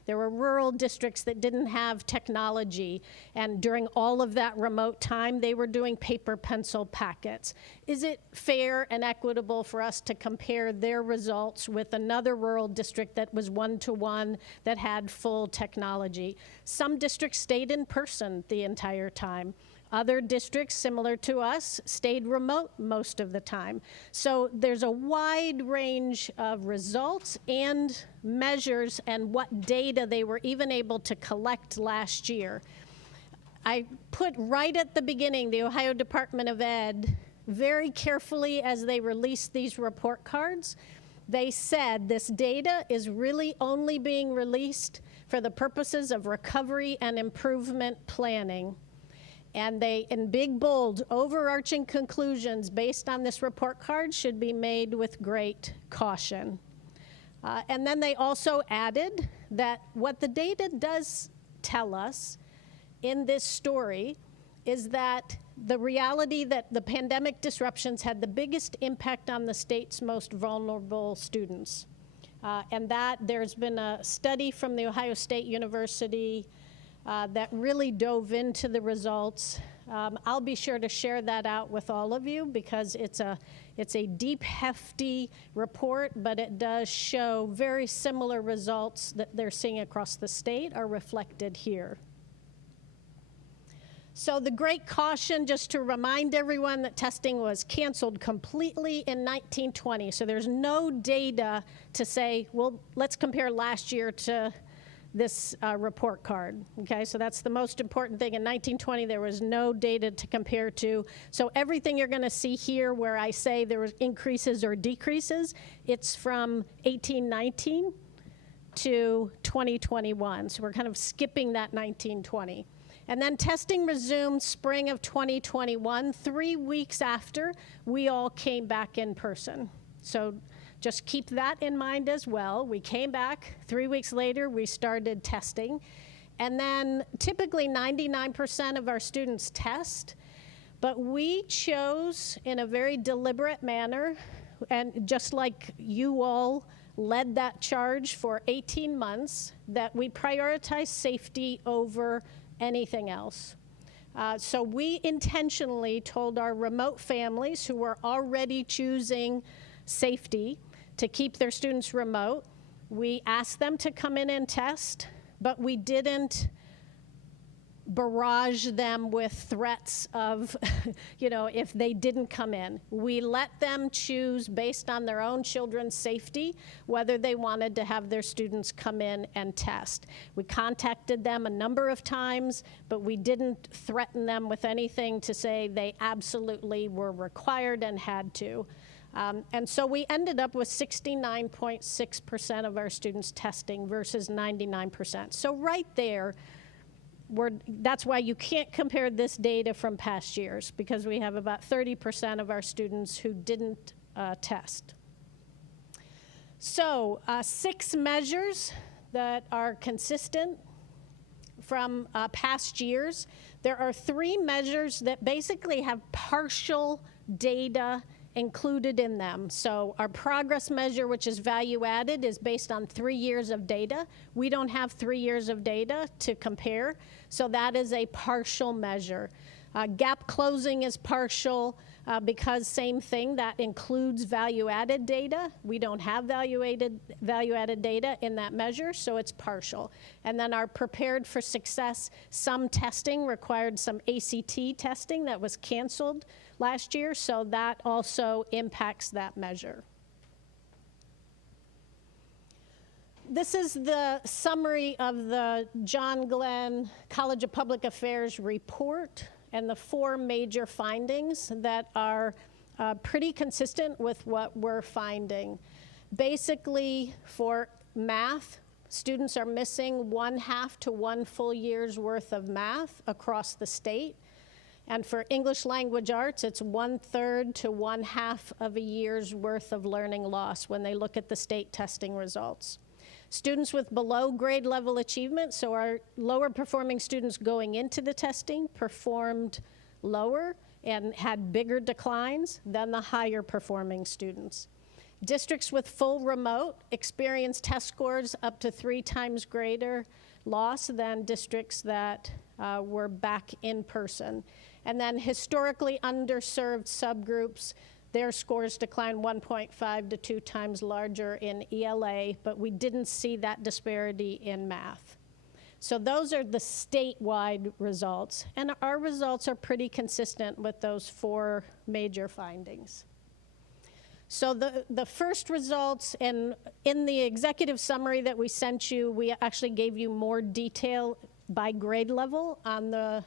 There were rural districts that didn't have technology, and during all of that remote time, they were doing paper pencil packets. Is it fair and equitable for us to compare their results with another rural district that was one-to-one, that had full technology? Some districts stayed in person the entire time. Other districts, similar to us, stayed remote most of the time. So there's a wide range of results and measures and what data they were even able to collect last year. I put right at the beginning, the Ohio Department of Ed, very carefully as they released these report cards, they said this data is really only being released for the purposes of recovery and improvement planning. And they, in big, bold, overarching conclusions based on this report card should be made with great caution. And then they also added that what the data does tell us in this story is that the reality that the pandemic disruptions had the biggest impact on the state's most vulnerable students. And that there's been a study from the Ohio State University that really dove into the results. I'll be sure to share that out with all of you because it's a deep, hefty report, but it does show very similar results that they're seeing across the state are reflected here. So the great caution, just to remind everyone that testing was canceled completely in 1920. So there's no data to say, well, let's compare last year to this report card, okay? So that's the most important thing. In 1920, there was no data to compare to. So everything you're gonna see here where I say there was increases or decreases, it's from 1819 to 2021. So we're kind of skipping that 1920. And then testing resumed spring of 2021, 3 weeks after we all came back in person. So just keep that in mind as well. We came back, 3 weeks later, we started testing. And then typically 99% of our students test, but we chose in a very deliberate manner, and just like you all led that charge for 18 months, that we prioritize safety over anything else. So we intentionally told our remote families who were already choosing safety to keep their students remote. We asked them to come in and test, but we didn't barrage them with threats of, if they didn't come in. We let them choose based on their own children's safety whether they wanted to have their students come in and test. We contacted them a number of times, but we didn't threaten them with anything to say they absolutely were required and had to. And so we ended up with 69.6% of our students testing versus 99%. So right there, that's why you can't compare this data from past years, because we have about 30% of our students who didn't test. So 6 measures that are consistent from past years. There are 3 measures that basically have partial data included in them. So our progress measure, which is value added, is based on 3 years of data. We don't have 3 years of data to compare, so that is a partial measure. Gap closing is partial because same thing, that includes value added data. We don't have value added data in that measure, so it's partial. And then our prepared for success, some testing required some ACT testing that was canceled last year, so that also impacts that measure. This is the summary of the John Glenn College of Public Affairs report and the 4 major findings that are pretty consistent with what we're finding. Basically, for math, students are missing 1/2 to 1 full year's worth of math across the state. And for English language arts, it's 1/3 to 1/2 of a year's worth of learning loss when they look at the state testing results. Students with below grade level achievement, so our lower performing students going into the testing, performed lower and had bigger declines than the higher performing students. Districts with full remote experienced test scores up to 3 times greater loss than districts that were back in person. And then historically underserved subgroups, their scores declined 1.5 to 2 times larger in ELA, but we didn't see that disparity in math. So those are the statewide results, and our results are pretty consistent with those 4 major findings. So the first results, and in the executive summary that we sent you, we actually gave you more detail by grade level on the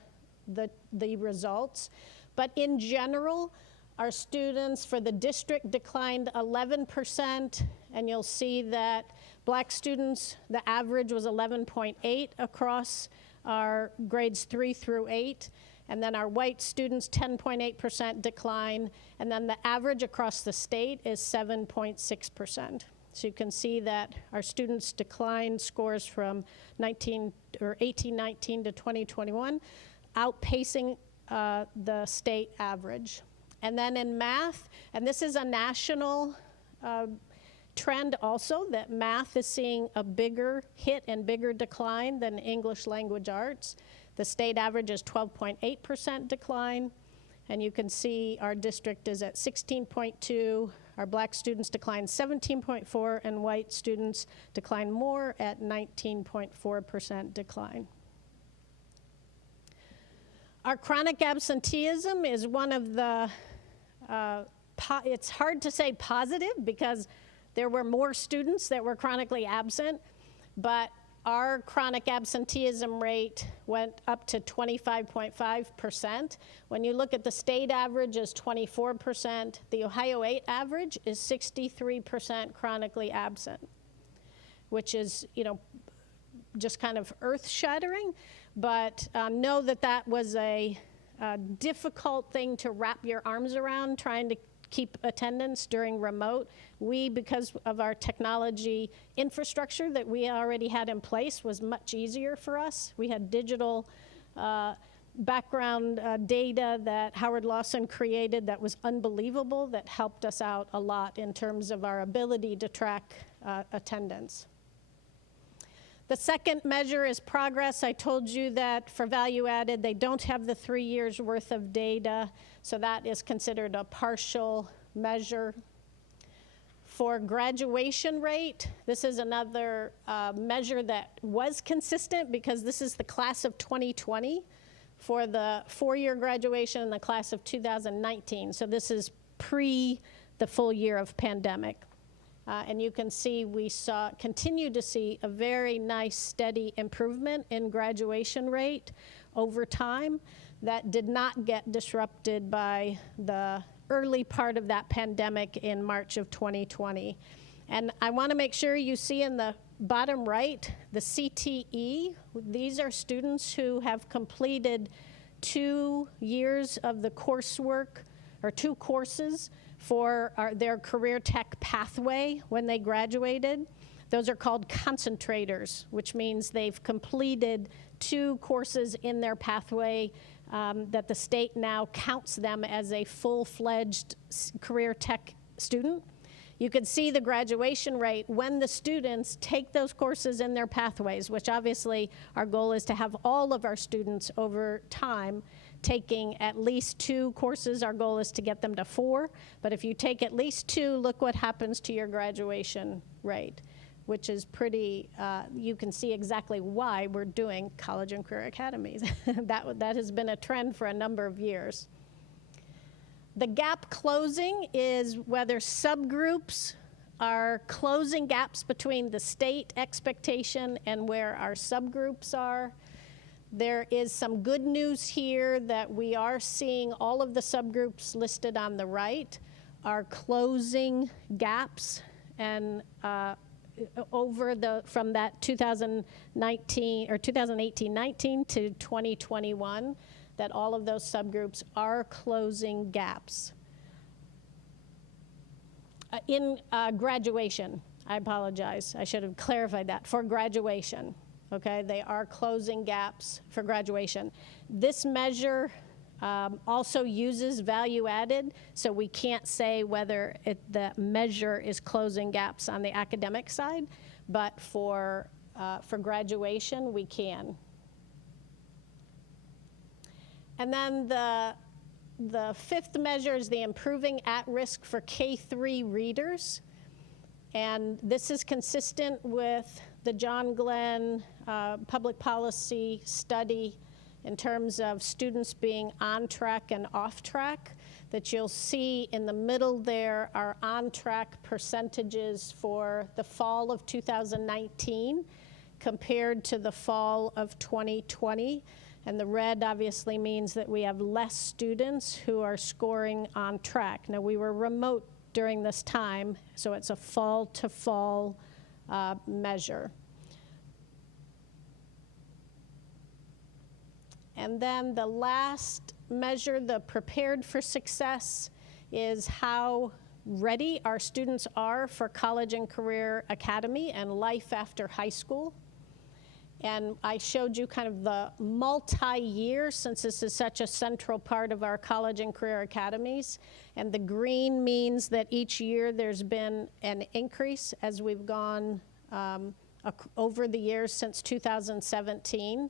results. But in general, our students for the district declined 11%, and you'll see that black students, the average was 11.8 across our grades 3 through 8. And then our white students, 10.8% decline, and then the average across the state is 7.6%. So you can see that our students declined scores from 1819 to 2021, outpacing the state average. And then in math, and this is a national trend also, that math is seeing a bigger hit and bigger decline than English language arts. The state average is 12.8% decline, and you can see our district is at 16.2. Our black students declined 17.4, and white students declined more at 19.4% decline. Our chronic absenteeism is one of the, it's hard to say positive because there were more students that were chronically absent, but our chronic absenteeism rate went up to 25.5%. When you look at the state average is 24%. The Ohio 8 average is 63% chronically absent, which is, just kind of earth-shattering. But know that that was a difficult thing to wrap your arms around, trying to keep attendance during remote. We, because of our technology infrastructure that we already had in place, was much easier for us. We had digital background data that Howard Lawson created that was unbelievable, that helped us out a lot in terms of our ability to track attendance. The second measure is progress. I told you that for value added, they don't have the 3 years worth of data, so that is considered a partial measure. For graduation rate, this is another measure that was consistent because this is the class of 2020 for the four-year graduation and the class of 2019. So this is pre the full year of pandemic. And you can see we continue to see a very nice steady improvement in graduation rate over time that did not get disrupted by the early part of that pandemic in March of 2020. And I want to make sure you see in the bottom right, the CTE. These are students who have completed 2 years of the coursework, or 2 courses for their career tech pathway when they graduated. Those are called concentrators, which means they've completed 2 courses in their pathway that the state now counts them as a full-fledged career tech student. You can see the graduation rate when the students take those courses in their pathways, which obviously our goal is to have all of our students over time taking at least 2 courses. Our goal is to get them to 4, but if you take at least 2, look what happens to your graduation rate, which is pretty, you can see exactly why we're doing college and career academies. That has been a trend for a number of years. The gap closing is whether subgroups are closing gaps between the state expectation and where our subgroups are. There is some good news here that we are seeing all of the subgroups listed on the right are closing gaps, and from that 2019 or 2018-19 to 2021, that all of those subgroups are closing gaps. In graduation, I apologize, I should have clarified that. For graduation, okay, they are closing gaps for graduation. This measure also uses value added, so we can't say whether the measure is closing gaps on the academic side, but for graduation, we can. And then the 5th measure is the improving at risk for K-3 readers. And this is consistent with the John Glenn public policy study in terms of students being on track and off track, that you'll see in the middle there are on track percentages for the fall of 2019 compared to the fall of 2020. And the red obviously means that we have less students who are scoring on track. Now, we were remote during this time, so it's a fall to fall measure. And then the last measure, the prepared for success, is how ready our students are for college and career academy and life after high school. And I showed you kind of the multi-year, since this is such a central part of our college and career academies. And the green means that each year there's been an increase as we've gone over the years since 2017.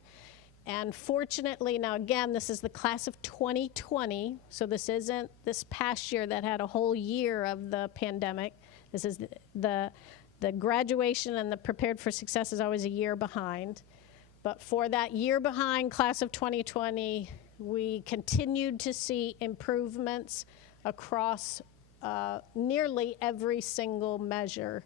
And fortunately, now again, this is the class of 2020, so this isn't this past year that had a whole year of the pandemic. This is the graduation and the prepared for success is always a year behind. But for that year behind class of 2020, we continued to see improvements across nearly every single measure,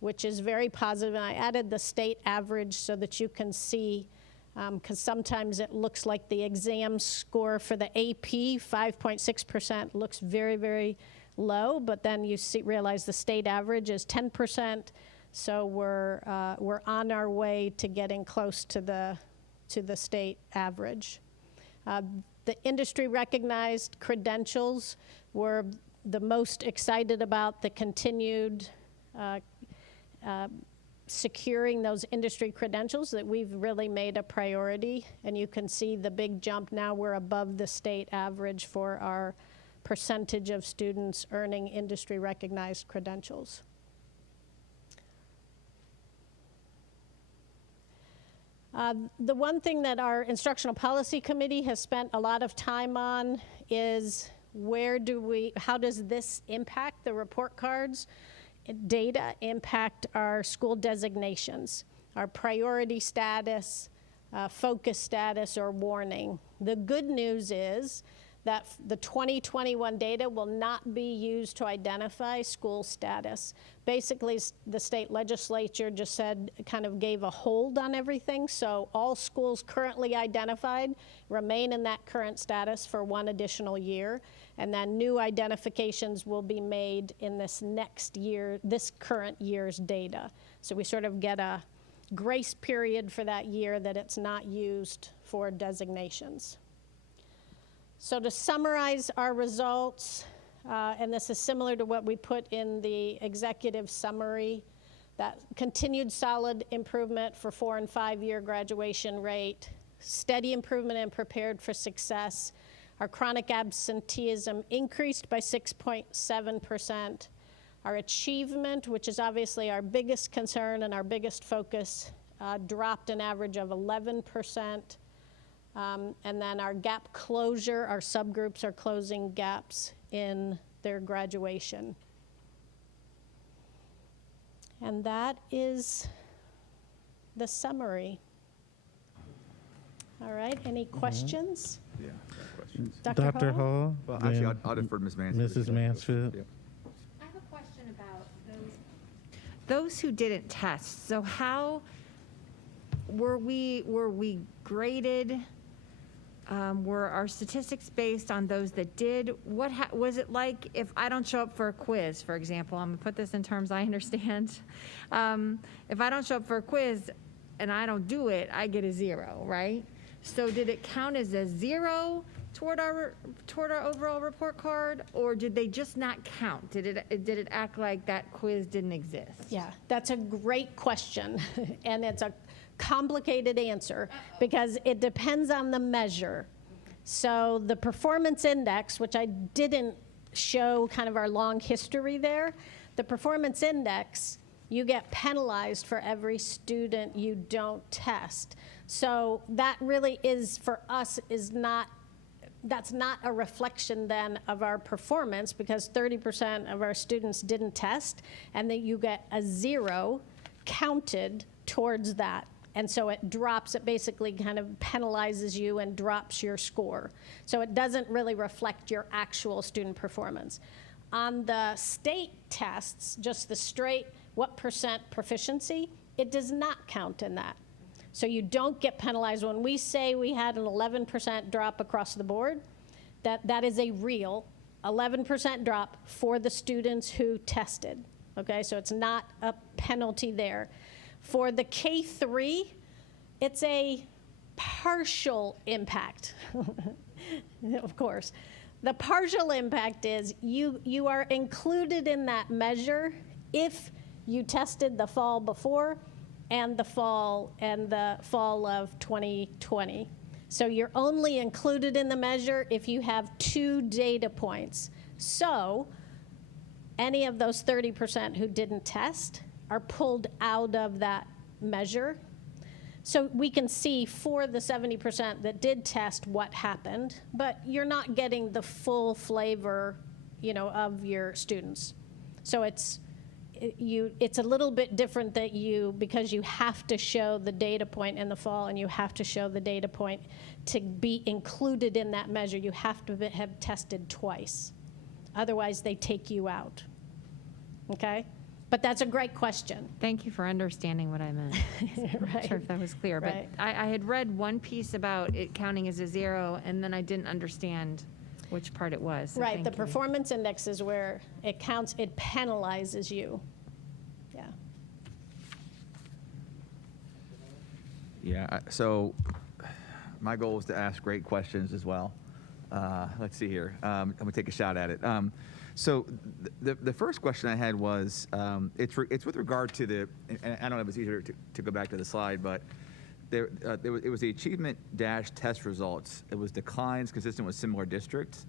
which is very positive. And I added the state average so that you can see, because sometimes it looks like the exam score for the AP, 5.6%, looks very, very low, but then you realize the state average is 10%, so we're on our way to getting close to the state average. The industry recognized credentials, we're the most excited about the continued securing those industry credentials that we've really made a priority, and you can see the big jump now. We're above the state average for our percentage of students earning industry recognized credentials. The one thing that our Instructional Policy Committee has spent a lot of time on is how does this impact the report cards? data impact our school designations, our priority status, focus status, or warning. The good news is that the 2021 data will not be used to identify school status. Basically, the state legislature just said, kind of gave a hold on everything, so all schools currently identified remain in that current status for 1 additional year, and then new identifications will be made in this next year, this current year's data. So we sort of get a grace period for that year that it's not used for designations. So to summarize our results, and this is similar to what we put in the executive summary, that continued solid improvement for 4- and 5-year graduation rate, steady improvement in prepared for success. Our chronic absenteeism increased by 6.7%. Our achievement, which is obviously our biggest concern and our biggest focus, dropped an average of 11%. And then our gap closure, our subgroups are closing gaps in their graduation. And that is the summary. All right, any questions? Yeah, questions. Dr. Hall? Well, actually, I'll defer to Ms. Mansfield. Mrs. Mansfield? Yeah. I have a question about those who didn't test. So how were we graded? Were our statistics based on those that did? What was it like if I don't show up for a quiz, for example? I'm gonna put this in terms I understand. If I don't show up for a quiz and I don't do it, I get a 0, right? So did it count as a 0 toward our overall report card, or did they just not count? Did it act like that quiz didn't exist? Yeah, that's a great question, and it's a complicated answer because it depends on the measure. So the performance index, which I didn't show kind of our long history there, the performance index, you get penalized for every student you don't test. So that really is, for us, that's not a reflection then of our performance, because 30% of our students didn't test, and that you get a 0 counted towards that. And so it drops, it basically kind of penalizes you and drops your score. So it doesn't really reflect your actual student performance. On the state tests, just the straight what % proficiency, it does not count in that. So you don't get penalized. When we say we had an 11% drop across the board, that is a real 11% drop for the students who tested. Okay, so it's not a penalty there. For the K-3, it's a partial impact, of course. The partial impact is you are included in that measure if you tested the fall before and the fall of 2020. So you're only included in the measure if you have 2 data points. So any of those 30% who didn't test are pulled out of that measure. So we can see for the 70% that did test what happened, but you're not getting the full flavor, of your students. So it's a little bit different because you have to show the data point in the fall, and you have to show the data point to be included in that measure. You have to have tested twice. Otherwise, they take you out. Okay? But that's a great question. Thank you for understanding what I meant. I'm not sure if that was clear, Right. but I had read one piece about it counting as a 0, and then I didn't understand which part it was. So Right, thank the you. performance index is where it counts, it penalizes you. Yeah. Yeah, so my goal is to ask great questions as well. Let's see here. I'm going to take a shot at it. So the first question I had was, it's with regard to the, and I don't know if it's easier to go back to the slide, but it was the achievement dash test results. It was declines consistent with similar districts.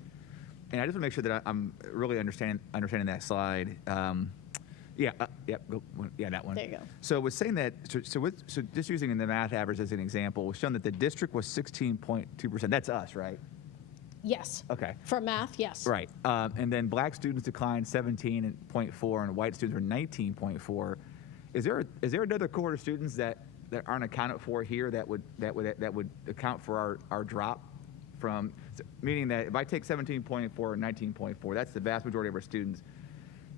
And I just want to make sure that I'm really understanding that slide. Yeah, that one. There you go. So it was saying that, so just using the math average as an example, it was shown that the district was 16.2%. That's us, right? Yes. Okay. For math, yes. Right. And then black students declined 17.4 and white students were 19.4. Is there another cohort of students that aren't accounted for here that would account for our drop from, meaning that if I take 17.4 and 19.4, that's the vast majority of our students.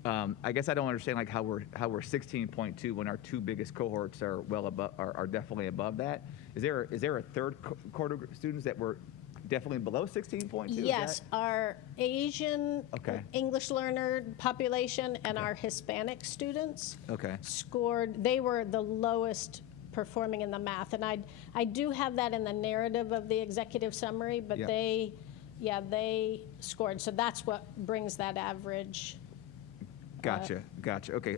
I guess I don't understand like how we're 16.2 when our two biggest cohorts are well above, are definitely above that. Is there a third cohort of students that were definitely below 16.2? Yes, our Asian Okay. English learner population and our Hispanic students Okay. scored, they were the lowest performing in the math. And I do have that in the narrative of the executive summary, but Yep. they scored. So that's what brings that average. Gotcha.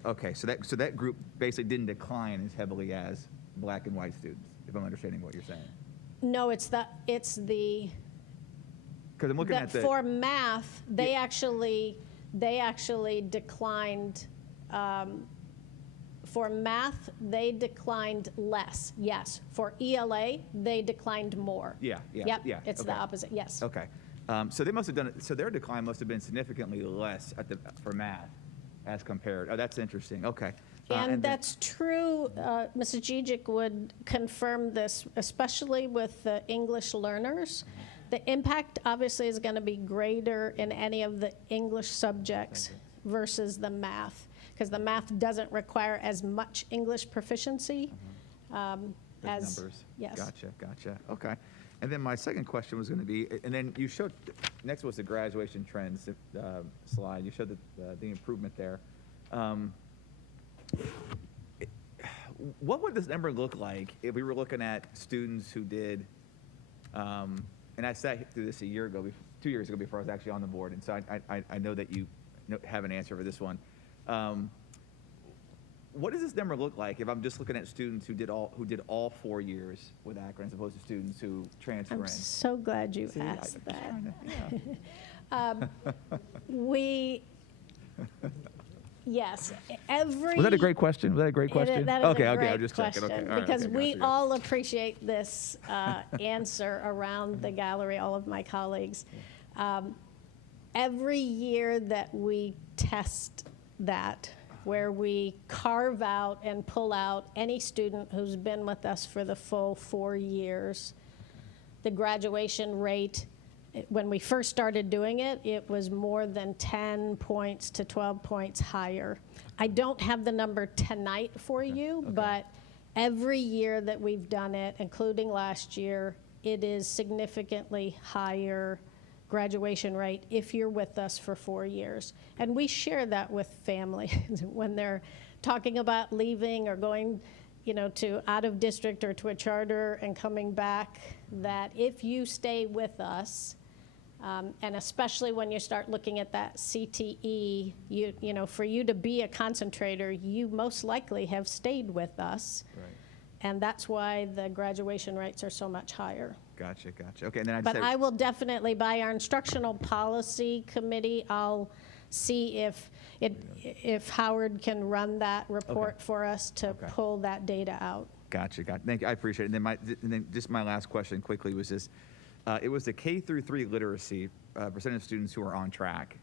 Okay. So that group basically didn't decline as heavily as black and white students, if I'm understanding what you're saying. No, it's the Because I'm looking that at the for math, they actually declined. For math, they declined less. Yes. For ELA, they declined more. Yeah. Yep. It's the okay. opposite. Yes. Okay. So they must have done it. So their decline must have been significantly less for math as compared. Oh, that's interesting. Okay. And that's true. Mrs. Jrotc would confirm this, especially with the English learners. The impact obviously is going to be greater in any of the English subjects versus the math, because the math doesn't require as much English proficiency as numbers. Yes. Gotcha. Okay. And then my second question was going to be, and then you showed, next was the graduation trends slide. You showed the improvement there. What would this number look like if we were looking at students who did, and I sat through this 2 years ago before I was actually on the board, and so I know that you have an answer for this one. What does this number look like if I'm just looking at students who did all 4 years with Akron as opposed to students who transfer in? I'm so glad you asked that. Yes, Was that a great question? That is okay, a great I'm just checking. question, Okay, all right, because okay, we gotcha. all appreciate this answer around the gallery, all of my colleagues. Every year that we test that, where we carve out and pull out any student who's been with us for the full 4 years, the graduation rate, when we first started doing it, it was more than 10 points to 12 points higher. I don't have the number tonight for you, but every year that we've done it, including last year, it is significantly higher graduation rate if you're with us for 4 years. And we share that with families when they're talking about leaving or going, to out of district or to a charter and coming back, that if you stay with us, and especially when you start looking at that CTE, for you to be a concentrator, you most likely have stayed with us. Right. And that's why the graduation rates are so much higher. Gotcha. Okay, and then But I will definitely, by our instructional policy committee, I'll see if Howard can run that report for us to pull that data out. Gotcha. Thank you. I appreciate it. And then just my last question quickly was this. It was the K through 3 literacy percentage of students who are on track.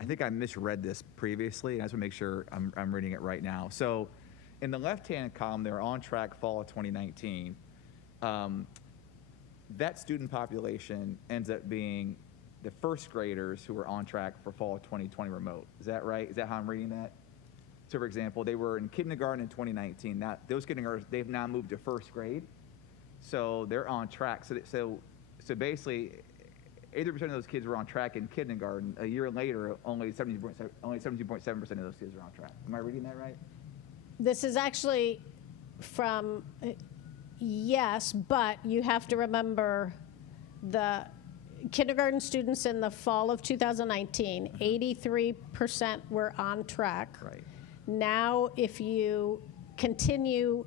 I think I misread this previously, and I just want to make sure I'm reading it right now. So in the left-hand column, they're on track fall of 2019. That student population ends up being the first graders who were on track for fall of 2020 remote. Is that right? Is that how I'm reading that? So for example, they were in kindergarten in 2019. Now, those kindergartners, they've now moved to first grade. So they're on track. So basically, 80% of those kids were on track in kindergarten. A year later, only 17.7% of those kids are on track. Am I reading that right? This is actually from, yes, but you have to remember the kindergarten students in the fall of 2019, 83% were on track. Right. Now, if you continue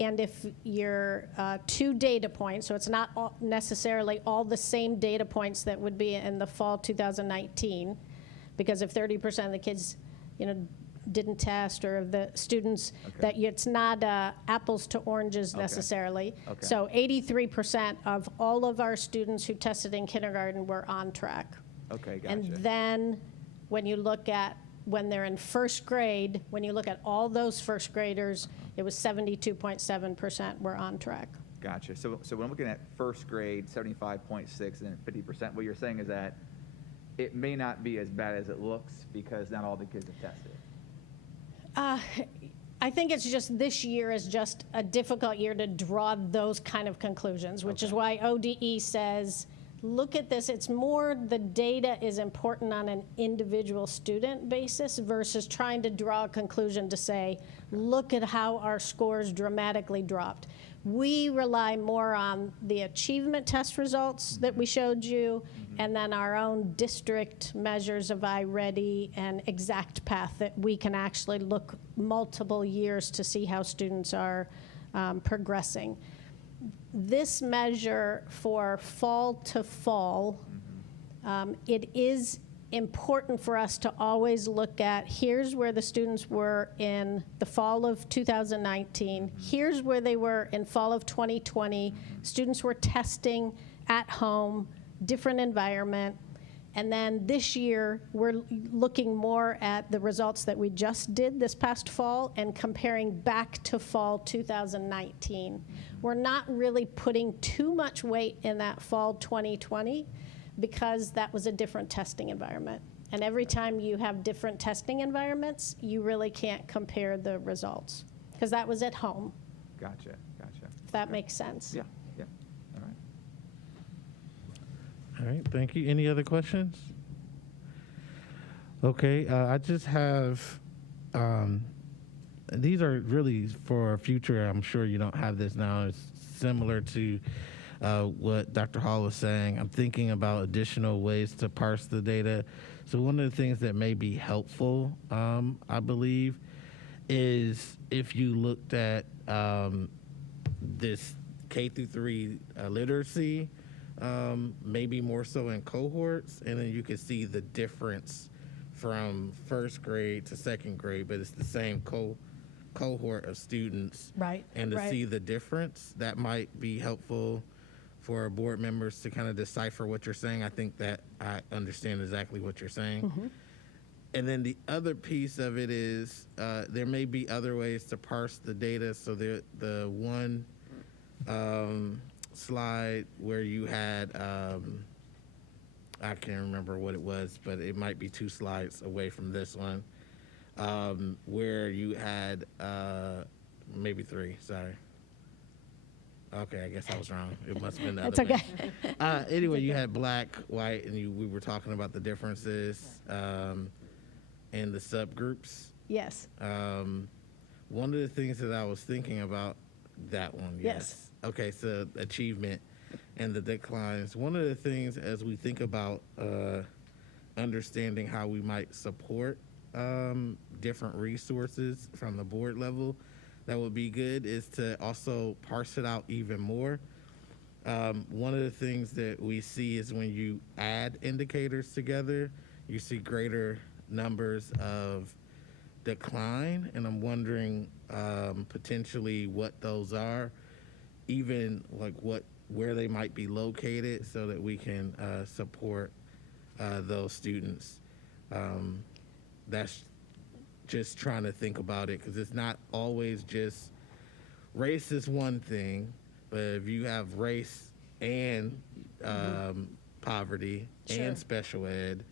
and if your 2 data points, so it's not necessarily all the same data points that would be in the fall 2019, because if 30% of the kids, didn't test, or the students that it's not apples to oranges necessarily. Okay. So 83% of all of our students who tested in kindergarten were on track. Okay, gotcha. And then when you look at when they're in first grade, when you look at all those first graders, it was 72.7% were on track. Gotcha. So when I'm looking at first grade, 75.6 and then 50%, what you're saying is that it may not be as bad as it looks because not all the kids have tested. I think it's just this year is just a difficult year to draw those kind of conclusions, which is why ODE says, look at this. It's more the data is important on an individual student basis versus trying to draw a conclusion to say, look at how our scores dramatically dropped. We rely more on the achievement test results that we showed you, and then our own district measures of iReady and exact path that we can actually look multiple years to see how students are progressing. This measure for fall to fall, it is important for us to always look at, here's where the students were in the fall of 2019, here's where they were in fall of 2020. Students were testing at home, different environment. And then this year, we're looking more at the results that we just did this past fall and comparing back to fall 2019. We're not really putting too much weight in that fall 2020 because that was a different testing environment. And every time you have different testing environments, you really can't compare the results because that was at home. Gotcha. If that makes sense. Yeah. All right. All right, thank you. Any other questions? Okay, I just have, these are really for future. I'm sure you don't have this now. It's similar to what Dr. Hall was saying. I'm thinking about additional ways to parse the data. So one of the things that may be helpful, I believe, is if you looked at this K-3 literacy, maybe more so in cohorts, and then you could see the difference from first grade to second grade, but it's the same cohort of students. Right. And to see the difference, that might be helpful for board members to kind of decipher what you're saying. I think that I understand exactly what you're saying. And then the other piece of it is there may be other ways to parse the data. So the one slide where you had, I can't remember what it was, but it might be 2 slides away from this one, where you had, maybe 3, sorry. Okay, I guess I was wrong. It must have been the other It's okay. way. Anyway, you had black, white, and we were talking about the differences and the subgroups. Yes. One of the things that I was thinking about, that one, yes. Okay, so achievement and the declines. One of the things as we think about understanding how we might support different resources from the board level, that would be good, is to also parse it out even more. One of the things that we see is when you add indicators together, you see greater numbers of decline, and I'm wondering potentially what those are, even like where they might be located, so that we can support those students. That's just trying to think about it, because it's not always just race is one thing, but if you have race and poverty and special ed,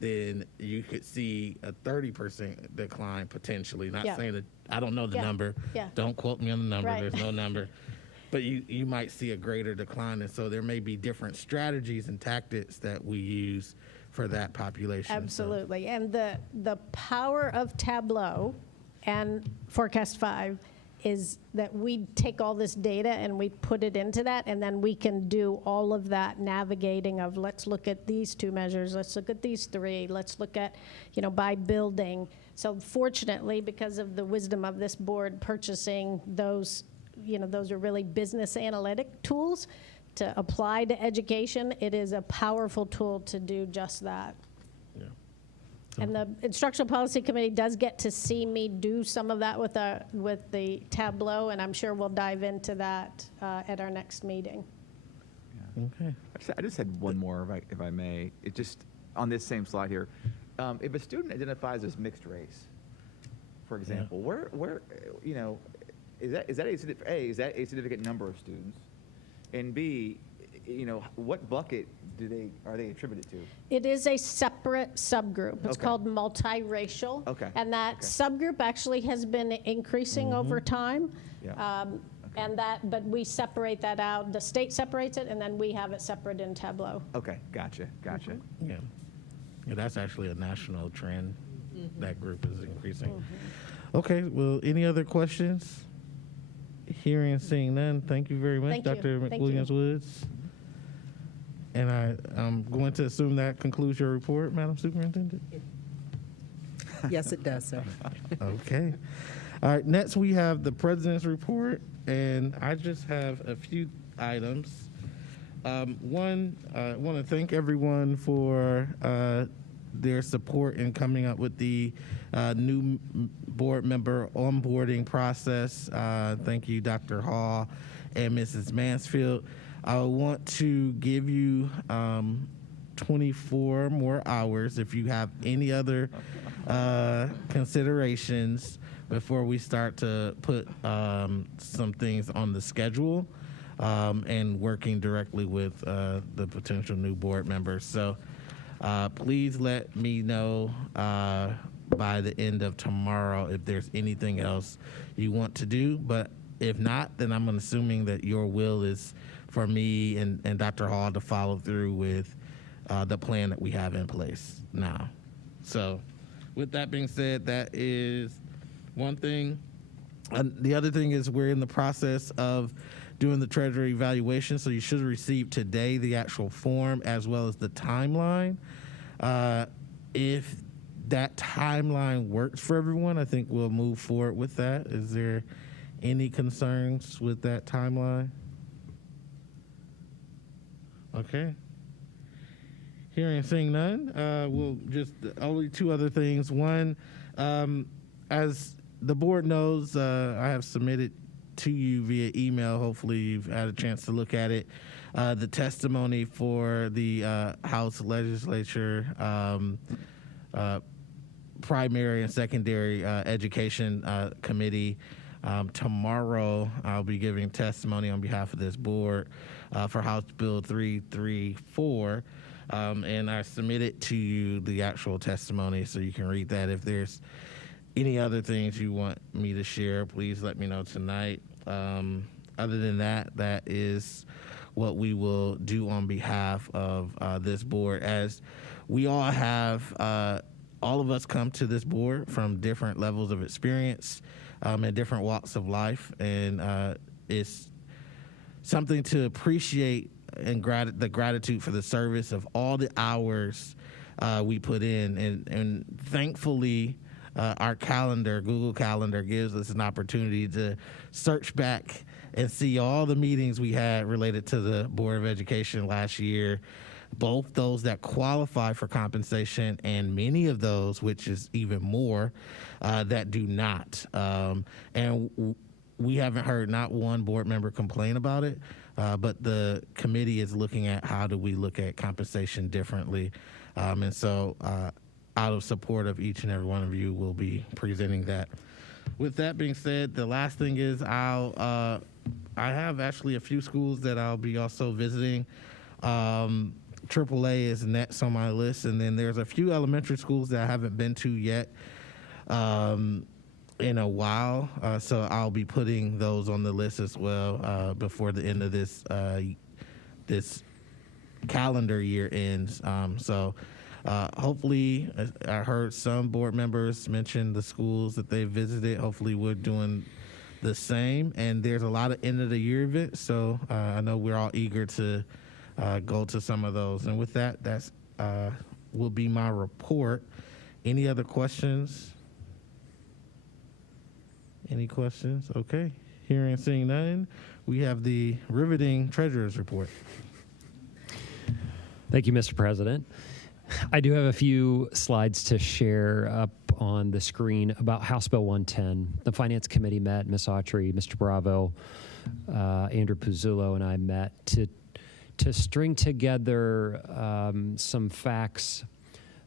then you could see a 30% decline potentially. Not saying that, I don't know the number. Don't quote me on the number. There's no number. But you might see a greater decline, and so there may be different strategies and tactics that we use for that population. Absolutely. And the power of Tableau and Forecast 5 is that we take all this data and we put it into that, and then we can do all of that navigating of, let's look at these 2 measures, let's look at these 3, let's look at, by building. So fortunately, because of the wisdom of this board purchasing those, those are really business analytic tools to apply to education. It is a powerful tool to do just that. Yeah. And the Instructional Policy Committee does get to see me do some of that with the Tableau, and I'm sure we'll dive into that at our next meeting. Okay. I just had one more, if I may. It just, on this same slide here, if a student identifies as mixed race, for example, where you know, is that a significant number of students? And B, you know, what bucket are they attributed to? It is a separate subgroup. It's called multiracial. Okay. And that subgroup actually has been increasing over time. Yeah. But we separate that out. The state separates it, and then we have it separate in Tableau. Okay, gotcha. Yeah. Yeah, that's actually a national trend. That group is increasing. Okay, well, any other questions? Hearing and seeing none, thank you very much, Thank you. Dr. Thank you. McWilliams-Woods. And I'm going to assume that concludes your report, Madam Superintendent? Yes, it does, sir. Okay. All right, next we have the President's report, and I just have a few items. One, I want to thank everyone for their support in coming up with the new board member onboarding process. Thank you, Dr. Hall and Mrs. Mansfield. I want to give you 24 more hours if you have any other considerations before we start to put some things on the schedule and working directly with the potential new board members. So please let me know by the end of tomorrow if there's anything else you want to do. But if not, then I'm assuming that your will is for me and Dr. Hall to follow through with the plan that we have in place now. So with that being said, that is one thing. The other thing is we're in the process of doing the Treasury Evaluation, so you should receive today the actual form as well as the timeline. If that timeline works for everyone, I think we'll move forward with that. Is there any concerns with that timeline? Okay. Hearing and seeing none, we'll just, only two other things. One, as the board knows, I have submitted to you via email, hopefully you've had a chance to look at it, the testimony for the House Legislature Primary and Secondary Education Committee. Tomorrow, I'll be giving testimony on behalf of this board for House Bill 334, and I submitted to you the actual testimony so you can read that. If there's any other things you want me to share, please let me know tonight. Other than that, that is what we will do on behalf of this board. As we all have, all of us come to this board from different levels of experience and different walks of life, and it's something to appreciate and the gratitude for the service of all the hours we put in, and thankfully our calendar, Google Calendar, gives us an opportunity to search back and see all the meetings we had related to the Board of Education last year, both those that qualify for compensation and many of those, which is even more, that do not. And we haven't heard not one board member complain about it, but the committee is looking at how do we look at compensation differently. And so out of support of each and every one of you, we'll be presenting that. With that being said, the last thing is I have actually a few schools that I'll be also visiting. AAA is next on my list, and then there's a few elementary schools that I haven't been to yet in a while, so I'll be putting those on the list as well before the end of this this calendar year ends. So hopefully, I heard some board members mention the schools that they visited. Hopefully, we're doing the same, and there's a lot of end of the year events, so I know we're all eager to go to some of those. And with that, that's will be my report. Any other questions? Any questions? Okay. Hearing and seeing none, we have the riveting treasurer's report. Thank you, Mr. President. I do have a few slides to share up on the screen about House Bill 110. The Finance Committee met, Ms. Autry, Mr. Bravo, Andrew Puzzullo, and I met to string together some facts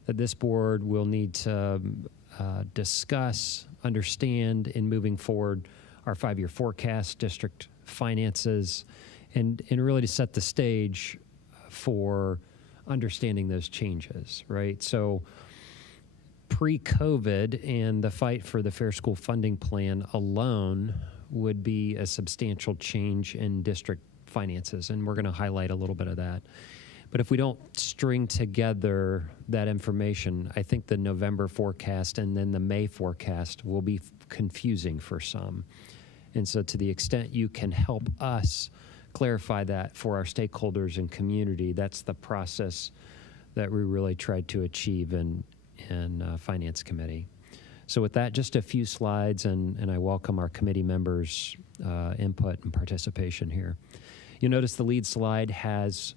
that this board will need to discuss, understand in moving forward our 5-year forecast, district finances, and really to set the stage for understanding those changes, right? So pre-COVID and the fight for the Fair School Funding Plan alone would be a substantial change in district finances, and we're going to highlight a little bit of that. But if we don't string together that information, I think the November forecast and then the May forecast will be confusing for some. And so to the extent you can help us clarify that for our stakeholders and community, that's the process that we really tried to achieve in Finance Committee. So with that, just a few slides, and I welcome our committee members' input and participation here. You'll notice the lead slide has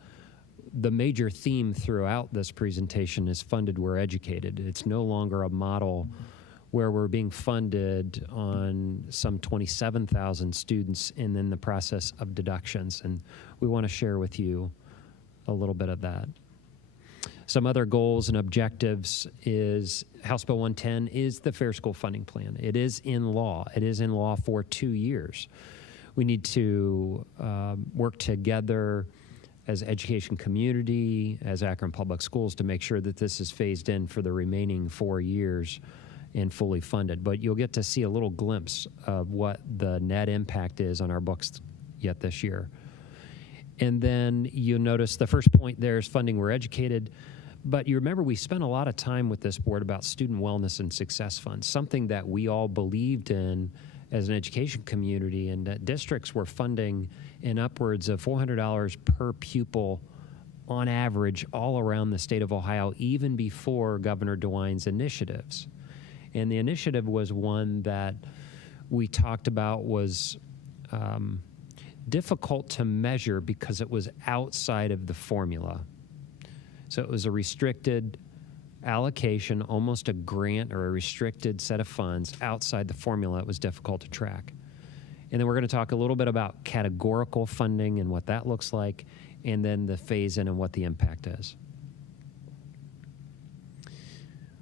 the major theme throughout this presentation is funded where educated. It's no longer a model where we're being funded on some 27,000 students and then the process of deductions. And we want to share with you a little bit of that. Some other goals and objectives is House Bill 110 is the Fair School Funding Plan. It is in law. It is in law for 2 years. We need to work together as education community, as Akron Public Schools, to make sure that this is phased in for the remaining 4 years and fully funded. But you'll get to see a little glimpse of what the net impact is on our books yet this year. And then you'll notice the first point there is funding where educated. But you remember we spent a lot of time with this board about student wellness and success funds, something that we all believed in as an education community, and that districts were funding in upwards of $400 per pupil on average all around the state of Ohio, even before Governor DeWine's initiatives. And the initiative was one that we talked about was difficult to measure because it was outside of the formula. So it was a restricted allocation, almost a grant or a restricted set of funds outside the formula. It was difficult to track. And then we're going to talk a little bit about categorical funding and what that looks like, and then the phase-in and what the impact is.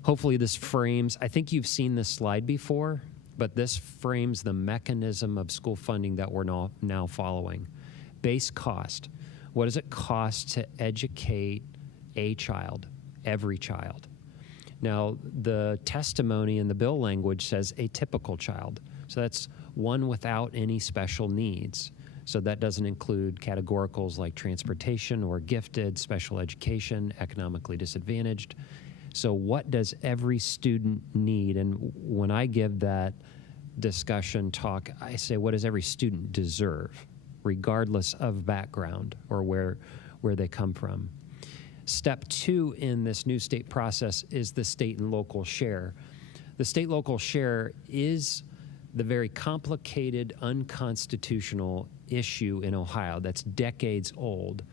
Hopefully this frames, I think you've seen this slide before, but this frames the mechanism of school funding that we're now following. Base cost. What does it cost to educate a child, every child? Now, the testimony in the bill language says a typical child. So that's one without any special needs. So that doesn't include categoricals like transportation or gifted, special education, economically disadvantaged. So what does every student need? And when I give that discussion talk, I say, what does every student deserve, regardless of background or where they come from? Step 2 in this new state process is the state and local share. The state local share is the very complicated, unconstitutional issue in Ohio that's decades old,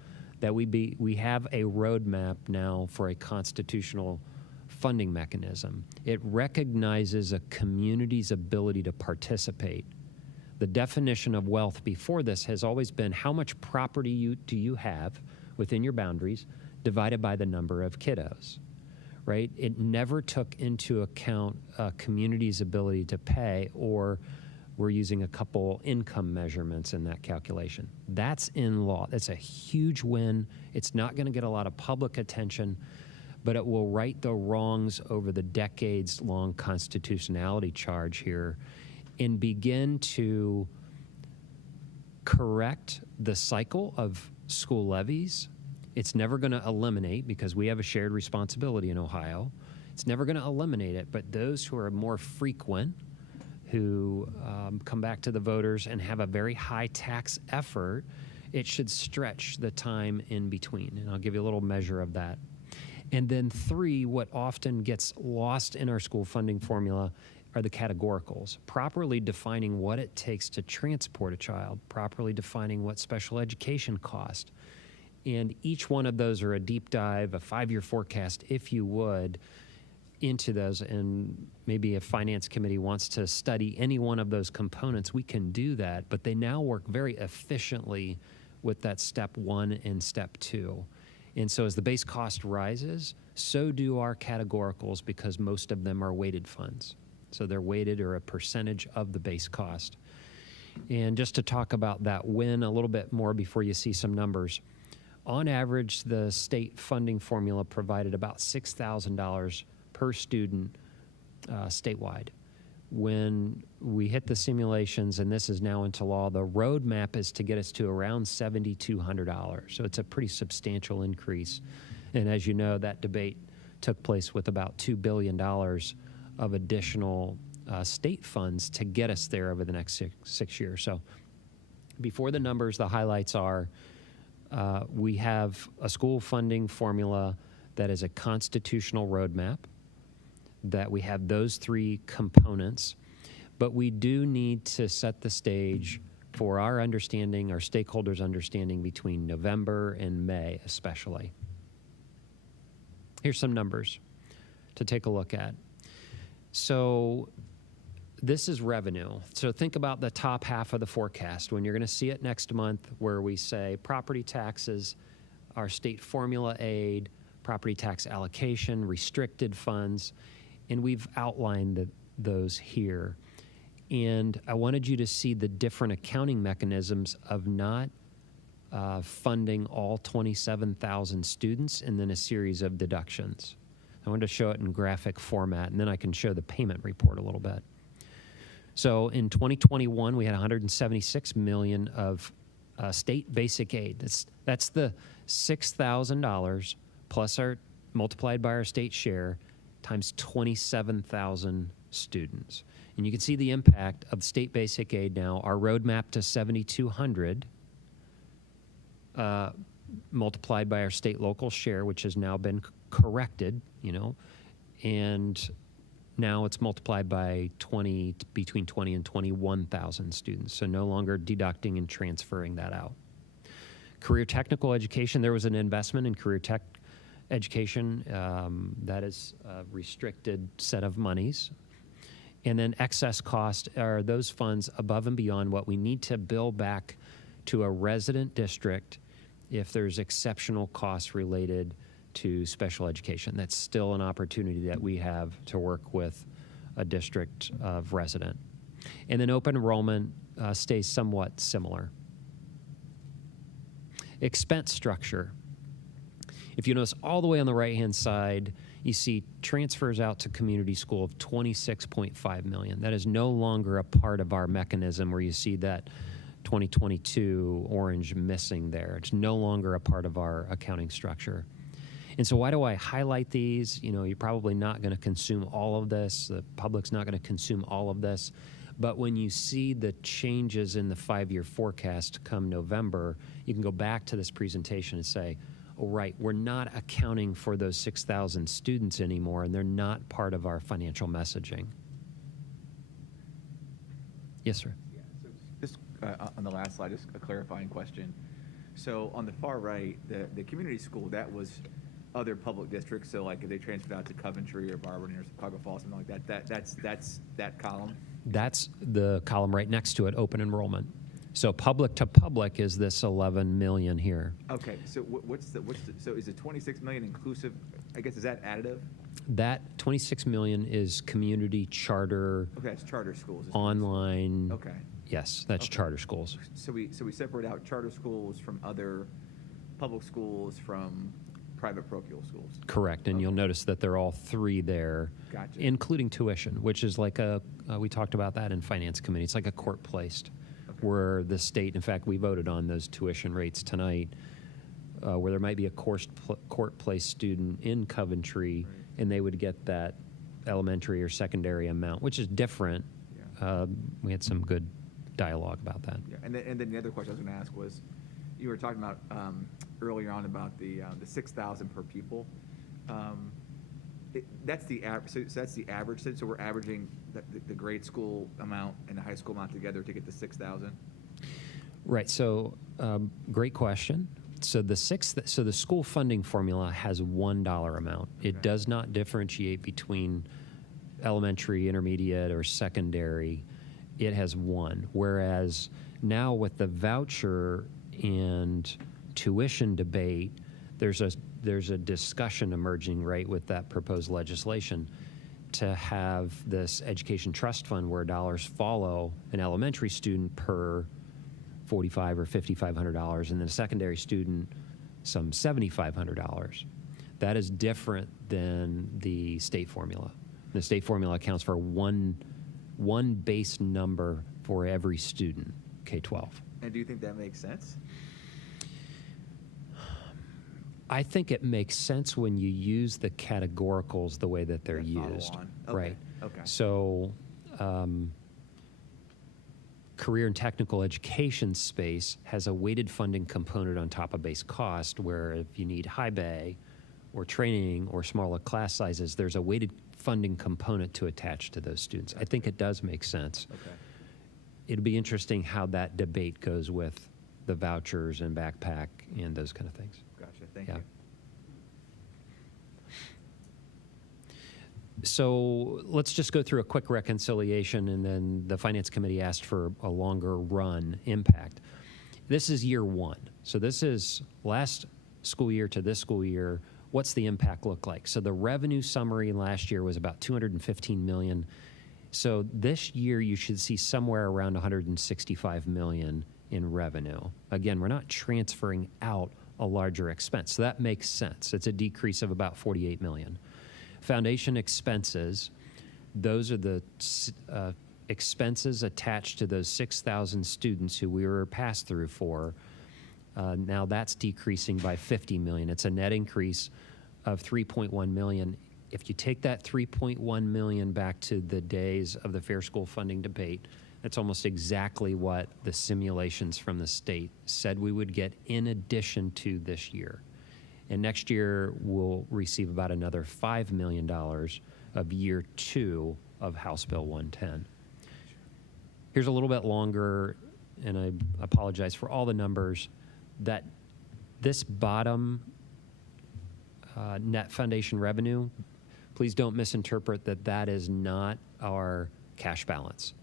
that we have a roadmap now for a constitutional funding mechanism. It recognizes a community's ability to participate. The definition of wealth before this has always been how much property do you have within your boundaries divided by the number of kiddos, right? It never took into account a community's ability to pay, or we're using a couple income measurements in that calculation. That's in law. That's a huge win. It's not going to get a lot of public attention, but it will right the wrongs over the decades-long constitutionality charge here and begin to correct the cycle of school levies. It's never going to eliminate, because we have a shared responsibility in Ohio. It's never going to eliminate it, but those who are more frequent, who come back to the voters and have a very high tax effort, it should stretch the time in between. And I'll give you a little measure of that. And then 3, what often gets lost in our school funding formula are the categoricals, properly defining what it takes to transport a child, properly defining what special education cost. And each one of those are a deep dive, a 5-year forecast, if you would, into those. And maybe if Finance Committee wants to study any one of those components, we can do that. But they now work very efficiently with that step 1 and step 2. And so as the base cost rises, so do our categoricals, because most of them are weighted funds. So they're weighted or a percentage of the base cost. And just to talk about that win a little bit more before you see some numbers, on average, the state funding formula provided about $6,000 per student statewide. When we hit the simulations, and this is now into law, the roadmap is to get us to around $7,200. So it's a pretty substantial increase. And as you know, that debate took place with about $2 billion of additional state funds to get us there over the next six years. So before the numbers, the highlights are we have a school funding formula that is a constitutional roadmap, that we have those 3 components, but we do need to set the stage for our understanding, our stakeholders' understanding between November and May especially. Here's some numbers to take a look at. So this is revenue. So think about the top half of the forecast when you're going to see it next month, where we say property taxes, our state formula aid, property tax allocation, restricted funds, and we've outlined those here. And I wanted you to see the different accounting mechanisms of not funding all 27,000 students and then a series of deductions. I wanted to show it in graphic format, and then I can show the payment report a little bit. So in 2021, we had $176 million of state basic aid. That's the $6,000 plus multiplied by our state share times 27,000 students. And you can see the impact of state basic aid now. Our roadmap to 7,200 multiplied by our state local share, which has now been corrected, and now it's multiplied by between 20 and 21,000 students. So no longer deducting and transferring that out. Career technical education, there was an investment in career tech education. That is a restricted set of monies. And then excess cost are those funds above and beyond what we need to bill back to a resident district if there's exceptional costs related to special education. That's still an opportunity that we have to work with a district of resident. And then open enrollment stays somewhat similar. Expense structure. If you notice all the way on the right-hand side, you see transfers out to community school of $26.5 million. That is no longer a part of our mechanism where you see that 2022 orange missing there. It's no longer a part of our accounting structure. And so why do I highlight these? You're probably not going to consume all of this. The public's not going to consume all of this. But when you see the changes in the 5-year forecast come November, you can go back to this presentation and say, oh, right, we're not accounting for those 6,000 students anymore, and they're not part of our financial messaging. Yes, sir. Yeah, so just on the last slide, just a clarifying question. So on the far right, the community school, that was other public districts, so like if they transferred out to Coventry or Barberton or Chicago Falls, something like that, that's that column? That's the column right next to it, open enrollment. So public to public is this 11 million here. Okay, so so is the 26 million inclusive, I guess, is that additive? That 26 million is community charter. Okay, that's charter schools. Online. Okay. Yes, that's okay. Charter schools. So we separate out charter schools from other public schools from private parochial schools. Correct, and okay. You'll notice that they're all 3 there, gotcha. Including tuition, which is like we talked about that in Finance Committee. It's like a court-placed, okay. Where the state, in fact, we voted on those tuition rates tonight, where there might be a court-placed student in Coventry, right. And they would get that elementary or secondary amount, which is different. Yeah. We had some good dialogue about that. Yeah. And then the other question I was going to ask was, you were talking about earlier on about the 6,000 per pupil. That's the average. So that's the average. So we're averaging the grade school amount and the high school amount together to get the 6,000. Right. So great question. So the school funding formula has $1 amount. It does not differentiate between elementary, intermediate, or secondary. It has one. Whereas now with the voucher and tuition debate, there's a discussion emerging, right, with that proposed legislation to have this education trust fund where dollars follow an elementary student per $4,500 or $5,500, and then a secondary student some $7,500. That is different than the state formula. The state formula accounts for one base number for every student, K-12. And do you think that makes sense? I think it makes sense when you use the categoricals the way that they're used. Okay. Right. Okay. So, career and technical education space has a weighted funding component on top of base cost, where if you need high bay or training or smaller class sizes, there's a weighted funding component to attach to those students. I think it does make sense. Okay. It'll be interesting how that debate goes with the vouchers and backpack and those kind of things. Gotcha. Thank Yeah. you. So let's just go through a quick reconciliation, and then the Finance Committee asked for a longer run impact. This is year one. So this is last school year to this school year. What's the impact look like? So the revenue summary last year was about $215 million. So this year you should see somewhere around $165 million in revenue. Again, we're not transferring out a larger expense, so that makes sense. It's a decrease of about $48 million. Foundation expenses, those are the expenses attached to those 6,000 students who we were pass-through for. Now that's decreasing by $50 million. It's a net increase of $3.1 million. If you take that $3.1 million back to the days of the fair school funding debate, that's almost exactly what the simulations from the state said we would get in addition to this year. And next year, we'll receive about another $5 million of year two of House Bill 110. Here's a little bit longer, and I apologize for all the numbers, that this bottom net foundation revenue, please don't misinterpret that that is not our cash balance.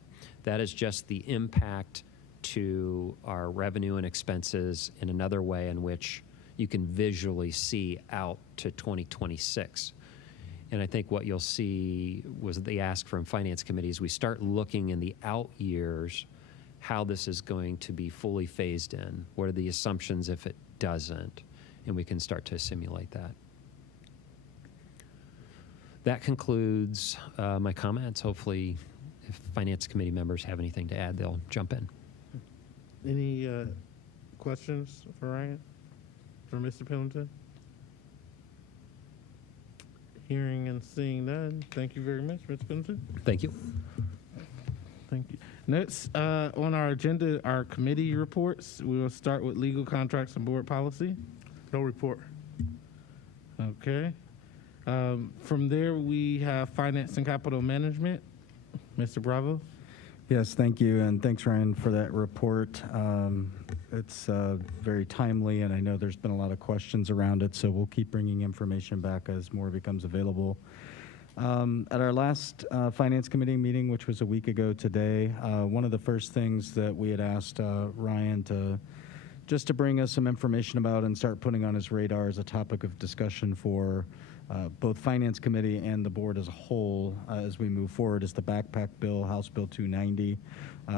That is just the impact to our revenue and expenses in another way in which you can visually see out to 2026. And I think what you'll see was the ask from Finance Committee is we start looking in the out years how this is going to be fully phased in. What are the assumptions if it doesn't? And we can start to simulate that. That concludes my comments. Hopefully, if Finance Committee members have anything to add, they'll jump in. Any questions for Ryan? For Mr. Pendleton? Hearing and seeing none, thank you very much, Mr. Pendleton. Thank you. Thank you. Next on our agenda, our committee reports. We will start with legal contracts and board policy. No report. Okay. From there, we have finance and capital management. Mr. Bravo. Yes, thank you, and thanks, Ryan, for that report. It's very timely, and I know there's been a lot of questions around it, so we'll keep bringing information back as more becomes available. At our last Finance Committee meeting, which was a week ago today, one of the first things that we had asked Ryan to bring us some information about and start putting on his radar as a topic of discussion for both Finance Committee and the board as a whole as we move forward is the backpack bill, House Bill 290,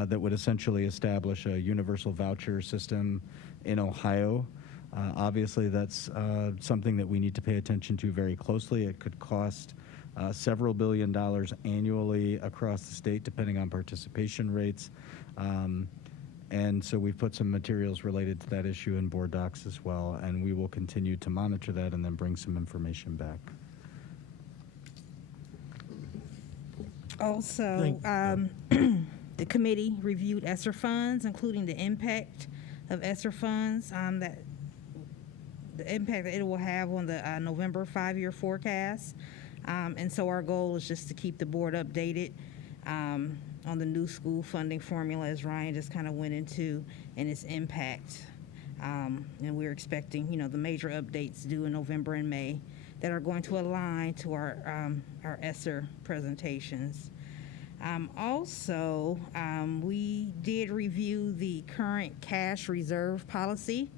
that would essentially establish a universal voucher system in Ohio. Obviously, that's something that we need to pay attention to very closely. It could cost several $1 billion annually across the state, depending on participation rates. And so we've put some materials related to that issue in board docs as well, and we will continue to monitor that and then bring some information back. Also, the committee reviewed Esther Funds, including the impact of Esther Funds, the impact that it will have on the November 5-year forecast. And so our goal is just to keep the board updated on the new school funding formula, as Ryan just kind of went into, and its impact And we're expecting, the major updates due in November and May that are going to align to our ESSER presentations. Also, we did review the current cash reserve policy.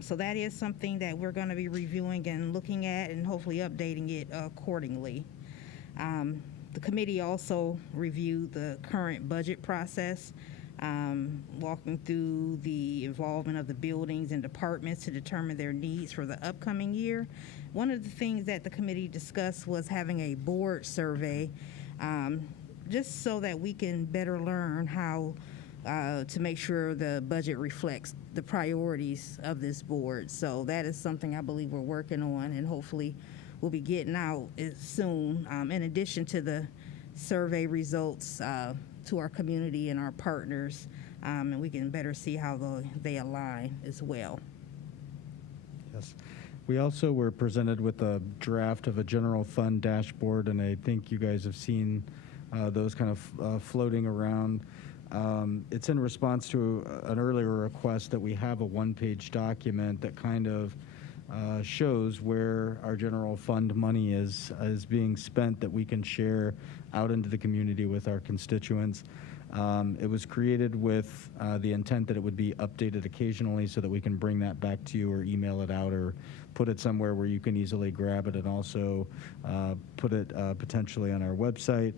So that is something that we're going to be reviewing and looking at and hopefully updating it accordingly. The committee also reviewed the current budget process, walking through the involvement of the buildings and departments to determine their needs for the upcoming year. One of the things that the committee discussed was having a board survey, just so that we can better learn how to make sure the budget reflects the priorities of this board. So that is something I believe we're working on, and hopefully we'll be getting out soon, in addition to the survey results to our community and our partners, and we can better see how they align as well. Yes. We also were presented with a draft of a general fund dashboard, and I think you guys have seen those kind of floating around. It's in response to an earlier request that we have a one-page document that kind of shows where our general fund money is being spent, that we can share out into the community with our constituents. It was created with the intent that it would be updated occasionally so that we can bring that back to you or email it out or put it somewhere where you can easily grab it, and also put it potentially on our website.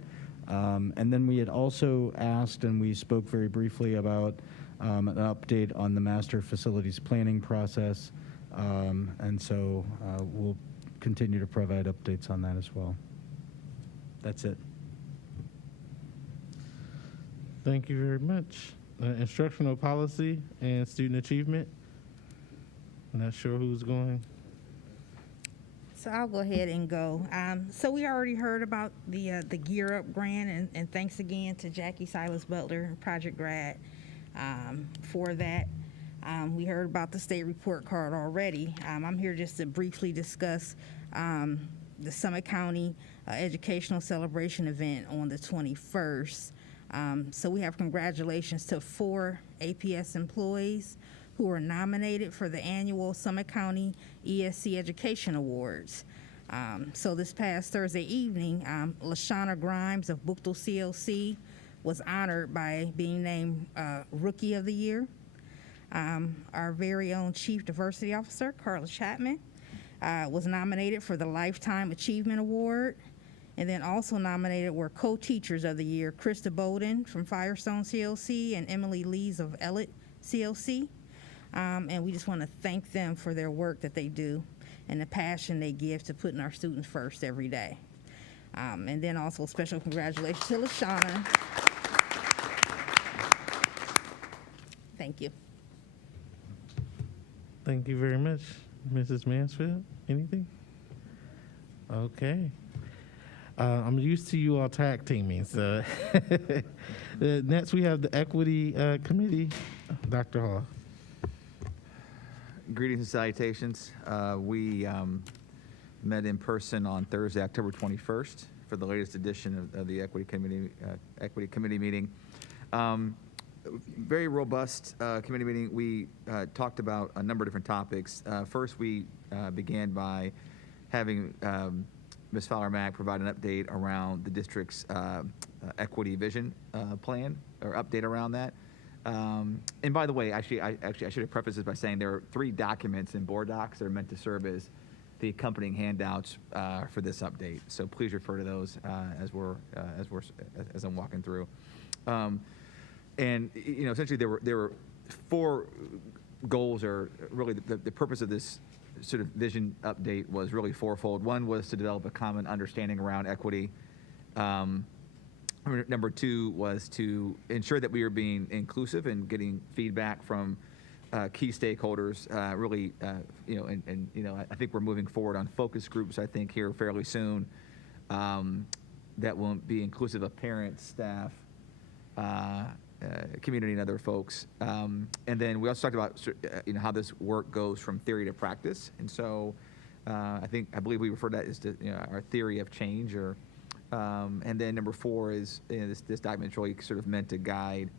And then we had also asked, and we spoke very briefly about an update on the master facilities planning process. And so we'll continue to provide updates on that as well. That's it. Thank you very much. Instructional policy and student achievement. Not sure who's going. So I'll go ahead and go. So we already heard about the Gear Up grant, and thanks again to Jackie Silas Butler and Project Grad for that. We heard about the state report card already. I'm here just to briefly discuss the Summit County Educational Celebration event on the 21st. So we have congratulations to 4 APS employees who were nominated for the annual Summit County ESC Education Awards. So this past Thursday evening, LaShawna Grimes of Bookville CLC was honored by being named Rookie of the Year. Our very own Chief Diversity Officer, Carla Chapman, was nominated for the Lifetime Achievement Award. And then also nominated were Co-Teachers of the Year, Krista Bowden from Firestone CLC and Emily Lees of Ellett CLC. And we just want to thank them for their work that they do and the passion they give to putting our students first every day. And then also special congratulations to LaShawna. Thank you. Thank you very much. Mrs. Mansfield, anything? Okay. I'm used to you all tag teaming, so. Next we have the Equity Committee. Dr. Hall. Greetings and salutations. We met in person on Thursday, October 21st, for the latest edition of the Equity Committee meeting. Very robust committee meeting. We talked about a number of different topics. First, we began by having Ms. Fowler-Mack provide an update around the district's equity vision plan, or update around that. And by the way, I should have prefaced this by saying there are 3 documents in board docs that are meant to serve as the accompanying handouts for this update. So please refer to those as I'm walking through. And essentially there were 4 goals, or really the purpose of this sort of vision update was really fourfold. One was to develop a common understanding around equity. Number 2 was to ensure that we were being inclusive and getting feedback from key stakeholders. I think we're moving forward on focus groups, I think, here fairly soon, that will be inclusive of parents, staff, community, and other folks. And then we also talked about how this work goes from theory to practice. And so I believe we refer to that as our theory of change. And then number 4 is this document is really sort of meant to guide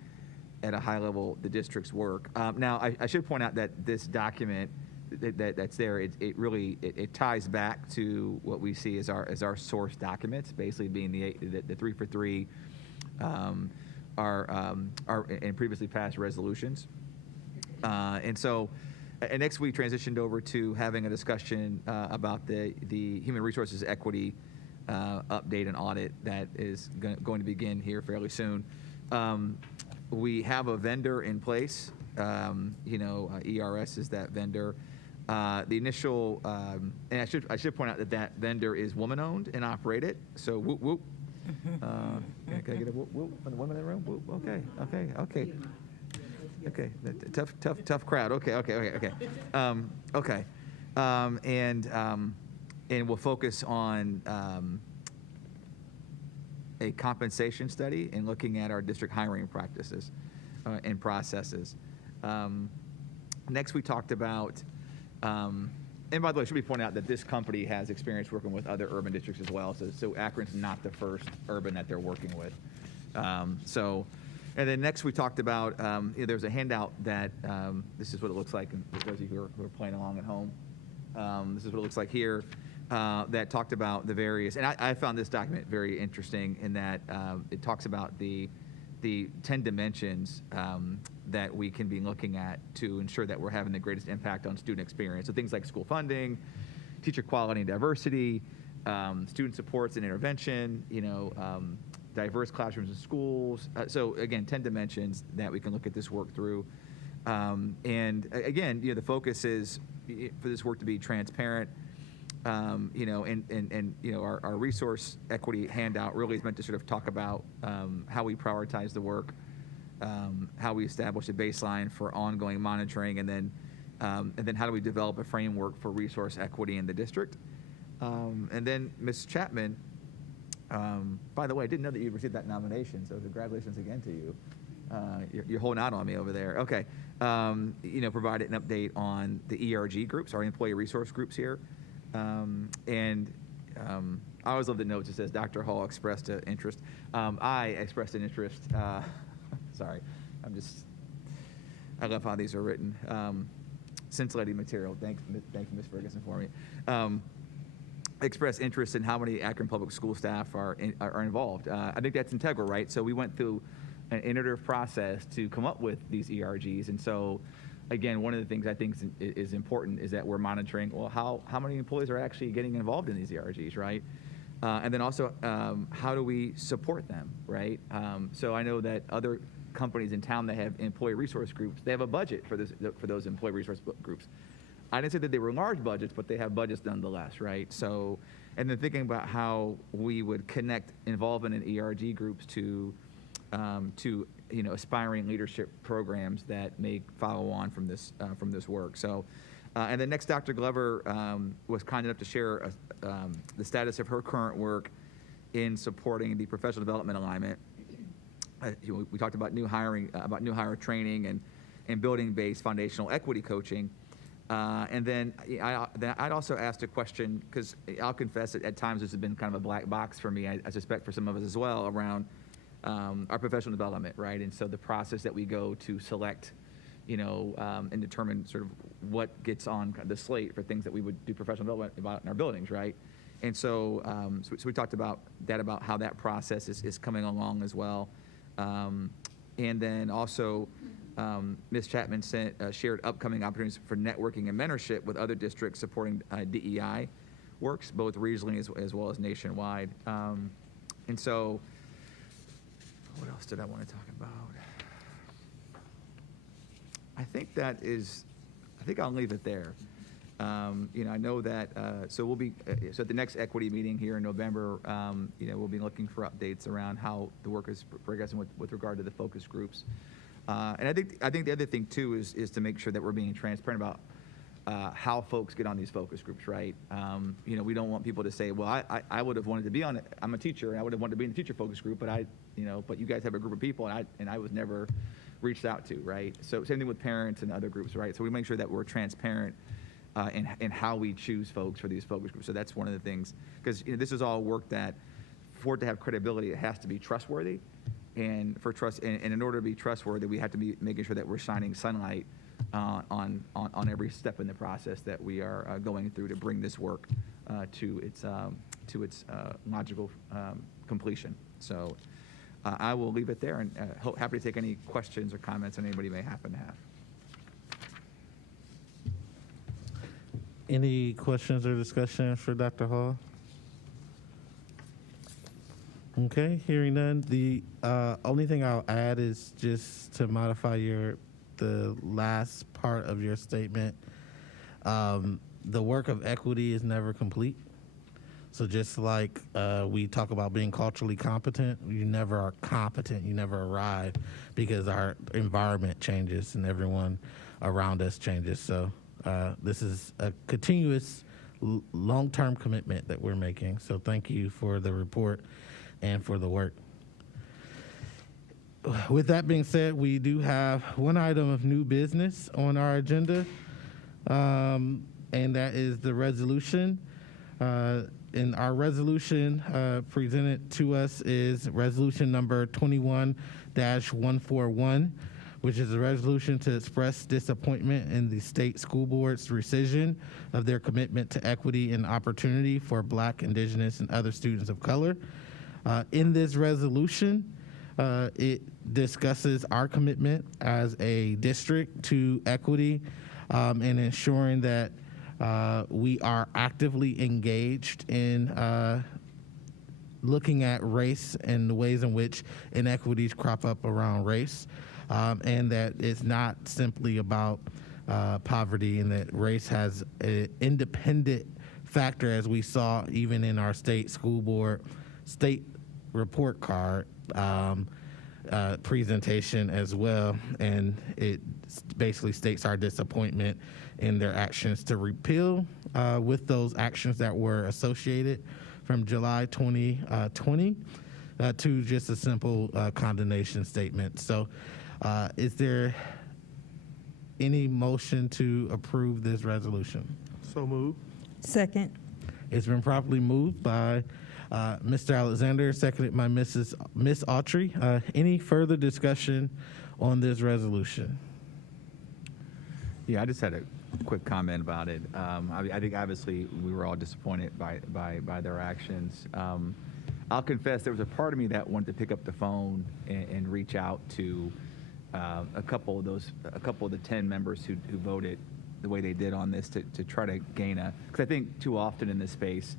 at a high level the district's work. Now, I should point out that this document that's there, it really ties back to what we see as our source documents, basically being the 3 for 3, our and previously passed resolutions. And so, and next we transitioned over to having a discussion about the human resources equity update and audit that is going to begin here fairly soon. We have a vendor in place. ERS is that vendor. The initial, and I should point out that vendor is woman-owned and operated. So whoop whoop. Can I get a whoop whoop from the women in the room? Whoop. Okay. Tough crowd. Okay. And we'll focus on a compensation study and looking at our district hiring practices and processes. Next, we talked about, and by the way, it should be pointed out that this company has experience working with other urban districts as well. So Akron's not the first urban that they're working with. And then next we talked about, there's a handout that, this is what it looks like, and for those of you who are playing along at home, this is what it looks like here, that talked about the various, and I found this document very interesting in that it talks about the 10 dimensions that we can be looking at to ensure that we're having the greatest impact on student experience. So things like school funding, teacher quality and diversity, student supports and intervention, diverse classrooms and schools. So again, 10 dimensions that we can look at this work through. And again, the focus is for this work to be transparent. Our resource equity handout really is meant to sort of talk about how we prioritize the work, how we establish a baseline for ongoing monitoring, and then how do we develop a framework for resource equity in the district. And then Ms. Chapman, by the way, I didn't know that you received that nomination, so congratulations again to you. You're holding out on me over there. Okay. Provided an update on the ERG groups, our employee resource groups here. I always love the notes. It says Dr. Hall expressed an interest. I expressed an interest. Sorry, I love how these are written. Scintillating material. Thank you, Ms. Ferguson, for me. Express interest in how many Akron Public School staff are involved. I think that's integral, right? So we went through an iterative process to come up with these ERGs, and so again, one of the things I think is important is that we're monitoring, well, how many employees are actually getting involved in these ERGs, right? And then also, how do we support them, right? So I know that other companies in town that have employee resource groups, they have a budget for those employee resource groups. I didn't say that they were large budgets, but they have budgets nonetheless, right? So, and then thinking about how we would connect involvement in ERG groups to aspiring leadership programs that may follow on from this work. So, and then next, Dr. Glover was kind enough to share the status of her current work in supporting the professional development alignment. We talked about new hire training and building-based foundational equity coaching. And then I'd also asked a question, because I'll confess that at times this has been kind of a black box for me, I suspect for some of us as well, around our professional development, right? And so the process that we go to select, and determine sort of what gets on the slate for things that we would do professional development about in our buildings, right? And so, so we talked about how that process is coming along as well. And then also, Ms. Chapman shared upcoming opportunities for networking and mentorship with other districts supporting DEI works, both regionally as well as nationwide. And so, what else did I want to talk about? I think I'll leave it there. I know that, so we'll be, so at the next equity meeting here in November, we'll be looking for updates around how the work is progressing with regard to the focus groups. And I think the other thing too is to make sure that we're being transparent about how folks get on these focus groups, right? We don't want people to say, well, I would have wanted to be on it. I'm a teacher, and I would have wanted to be in the teacher focus group, but but you guys have a group of people, and I was never reached out to, right? So same thing with parents and other groups, right? So we make sure that we're transparent in how we choose folks for these focus groups. So that's one of the things, because this is all work that, for it to have credibility, it has to be trustworthy. and for trust, and in order to be trustworthy, we have to be making sure that we're shining sunlight on every step in the process that we are going through to bring this work to its logical completion. So I will leave it there, and happy to take any questions or comments that anybody may happen to have. Any questions or discussion for Dr. Hall? Okay, hearing none. The only thing I'll add is just to modify the last part of your statement. The work of equity is never complete. So just like we talk about being culturally competent, you never are competent, you never arrive, because our environment changes and everyone around us changes. So this is a continuous long-term commitment that we're making. So thank you for the report and for the work. With that being said, we do have one item of new business on our agenda, and that is the resolution. And our resolution presented to us is resolution number 21-141, which is a resolution to express disappointment in the state school board's rescission of their commitment to equity and opportunity for Black, Indigenous, and other students of color. In this resolution, it discusses our commitment as a district to equity and ensuring that we are actively engaged in looking at race and the ways in which inequities crop up around race, and that it's not simply about poverty, and that race has an independent factor, as we saw even in our state school board state report card presentation as well. And it basically states our disappointment in their actions to repeal with those actions that were associated from July 2020 to just a simple condemnation statement. So is there any motion to approve this resolution? So moved. Second. It's been properly moved by Mr. Alexander, seconded by Miss Autry. Any further discussion on this resolution? Yeah, I just had a quick comment about it. I think obviously we were all disappointed by their actions. I'll confess there was a part of me that wanted to pick up the phone and reach out to a couple of the 10 members who voted the way they did on this to try to gain because I think too often in this space,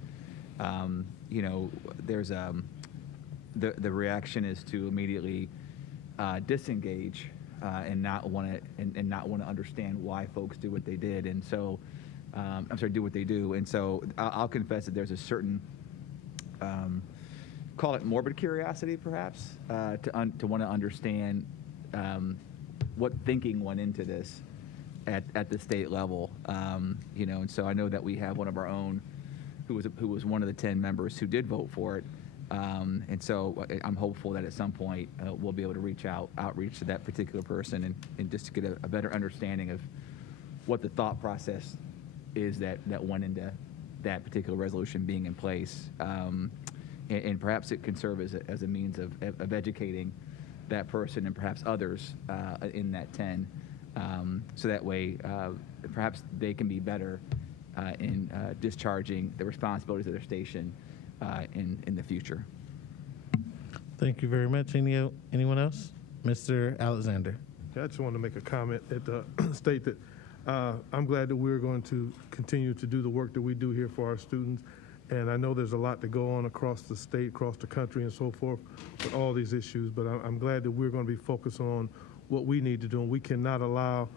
there's the reaction is to immediately disengage and not want to understand why folks do what they did, and so do what they do. And so I'll confess that there's a certain call it morbid curiosity, perhaps, to want to understand what thinking went into this at the state level, and so I know that we have one of our own who was one of the 10 members who did vote for it, and so I'm hopeful that at some point we'll be able to outreach to that particular person and just to get a better understanding of what the thought process is that went into that particular resolution being in place, and perhaps it can serve as a means of educating that person and perhaps others in that 10, so that way perhaps they can be better in discharging the responsibilities of their station in the future. Thank you very much. Anyone else? Mr. Alexander. I just wanted to make a comment at state that I'm glad that we're going to continue to do the work that we do here for our students. And I know there's a lot to go on across the state, across the country, and so forth with all these issues. But I'm glad that we're going to be focused on what we need to do. And we cannot allow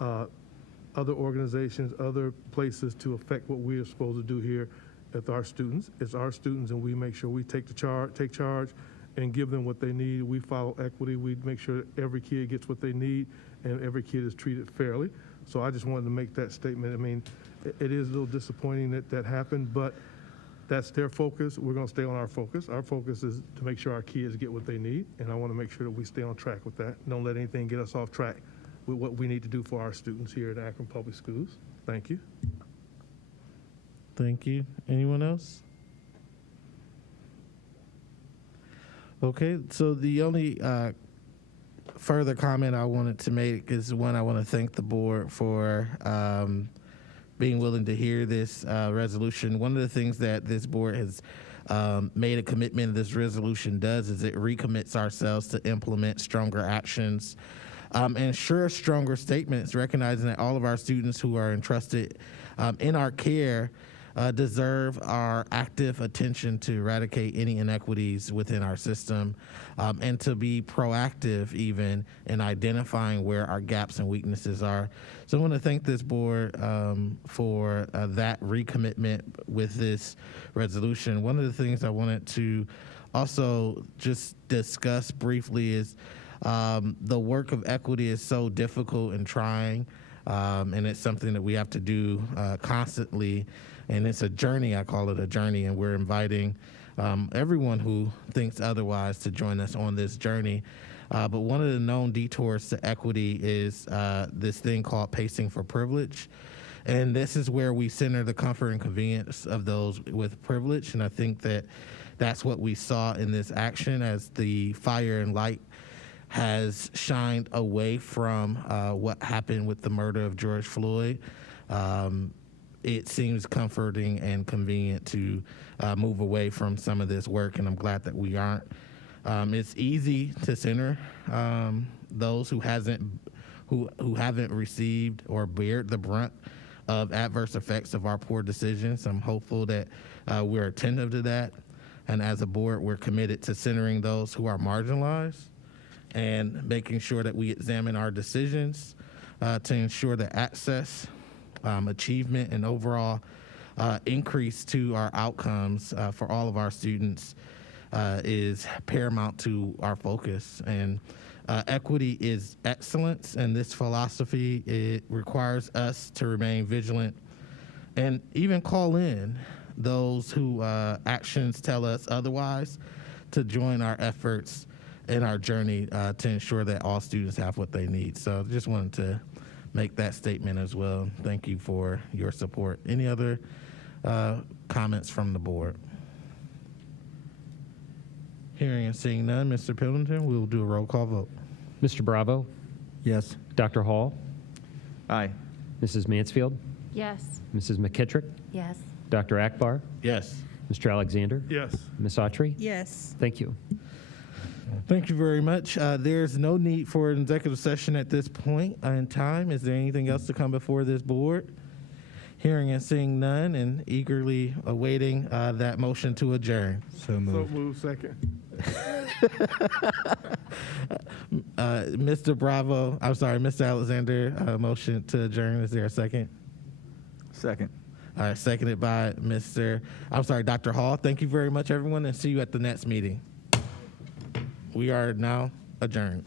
other organizations, other places to affect what we are supposed to do here with our students. It's our students, and we make sure we take charge and give them what they need. We follow equity. We make sure that every kid gets what they need and every kid is treated fairly. So I just wanted to make that statement. I mean, it is a little disappointing that happened, but that's their focus. We're going to stay on our focus. Our focus is to make sure our kids get what they need, and I want to make sure that we stay on track with that. Don't let anything get us off track with what we need to do for our students here at Akron Public Schools. Thank you. Thank you. Anyone else? Okay, so the only further comment I wanted to make is one, I want to thank the board for being willing to hear this resolution. One of the things that this board has made a commitment this resolution does is it recommits ourselves to implement stronger actions, ensure stronger statements, recognizing that all of our students who are entrusted in our care deserve our active attention to eradicate any inequities within our system, and to be proactive even in identifying where our gaps and weaknesses are. So I want to thank this board for that recommitment with this resolution. One of the things I wanted to also just discuss briefly is the work of equity is so difficult and trying, and it's something that we have to do constantly. And it's a journey, I call it a journey, and we're inviting everyone who thinks otherwise to join us on this journey. But one of the known detours to equity is this thing called pacing for privilege. And this is where we center the comfort and convenience of those with privilege. And I think that that's what we saw in this action as the fire and light has shined away from what happened with the murder of George Floyd. It seems comforting and convenient to move away from some of this work, and I'm glad that we aren't. It's easy to center those who haven't received or bared the brunt of adverse effects of our poor decisions. I'm hopeful that we're attentive to that, and as a board, we're committed to centering those who are marginalized and making sure that we examine our decisions to ensure that access, achievement, and overall increase to our outcomes for all of our students is paramount to our focus. And equity is excellence, and this philosophy, it requires us to remain vigilant and even call in those who actions tell us otherwise to join our efforts in our journey to ensure that all students have what they need. So just wanted to make that statement as well. Thank you for your support. Any other comments from the board? Hearing and seeing none, Mr. Pillington, we will do a roll call vote. Mr. Bravo? Yes. Dr. Hall? Aye. Mrs. Mansfield? Yes. Mrs. McKittrick? Yes. Dr. Akbar? Yes. Mr. Alexander? Yes. Ms. Autry? Yes. Thank you. Thank you very much. There's no need for an executive session at this point in time. Is there anything else to come before this board? Hearing and seeing none, and eagerly awaiting that motion to adjourn. So moved. So move second. Mr. Bravo, I'm sorry, Mr. Alexander, motion to adjourn. Is there a second? Second. All right, seconded by Dr. Hall. Thank you very much, everyone, and see you at the next meeting. We are now adjourned.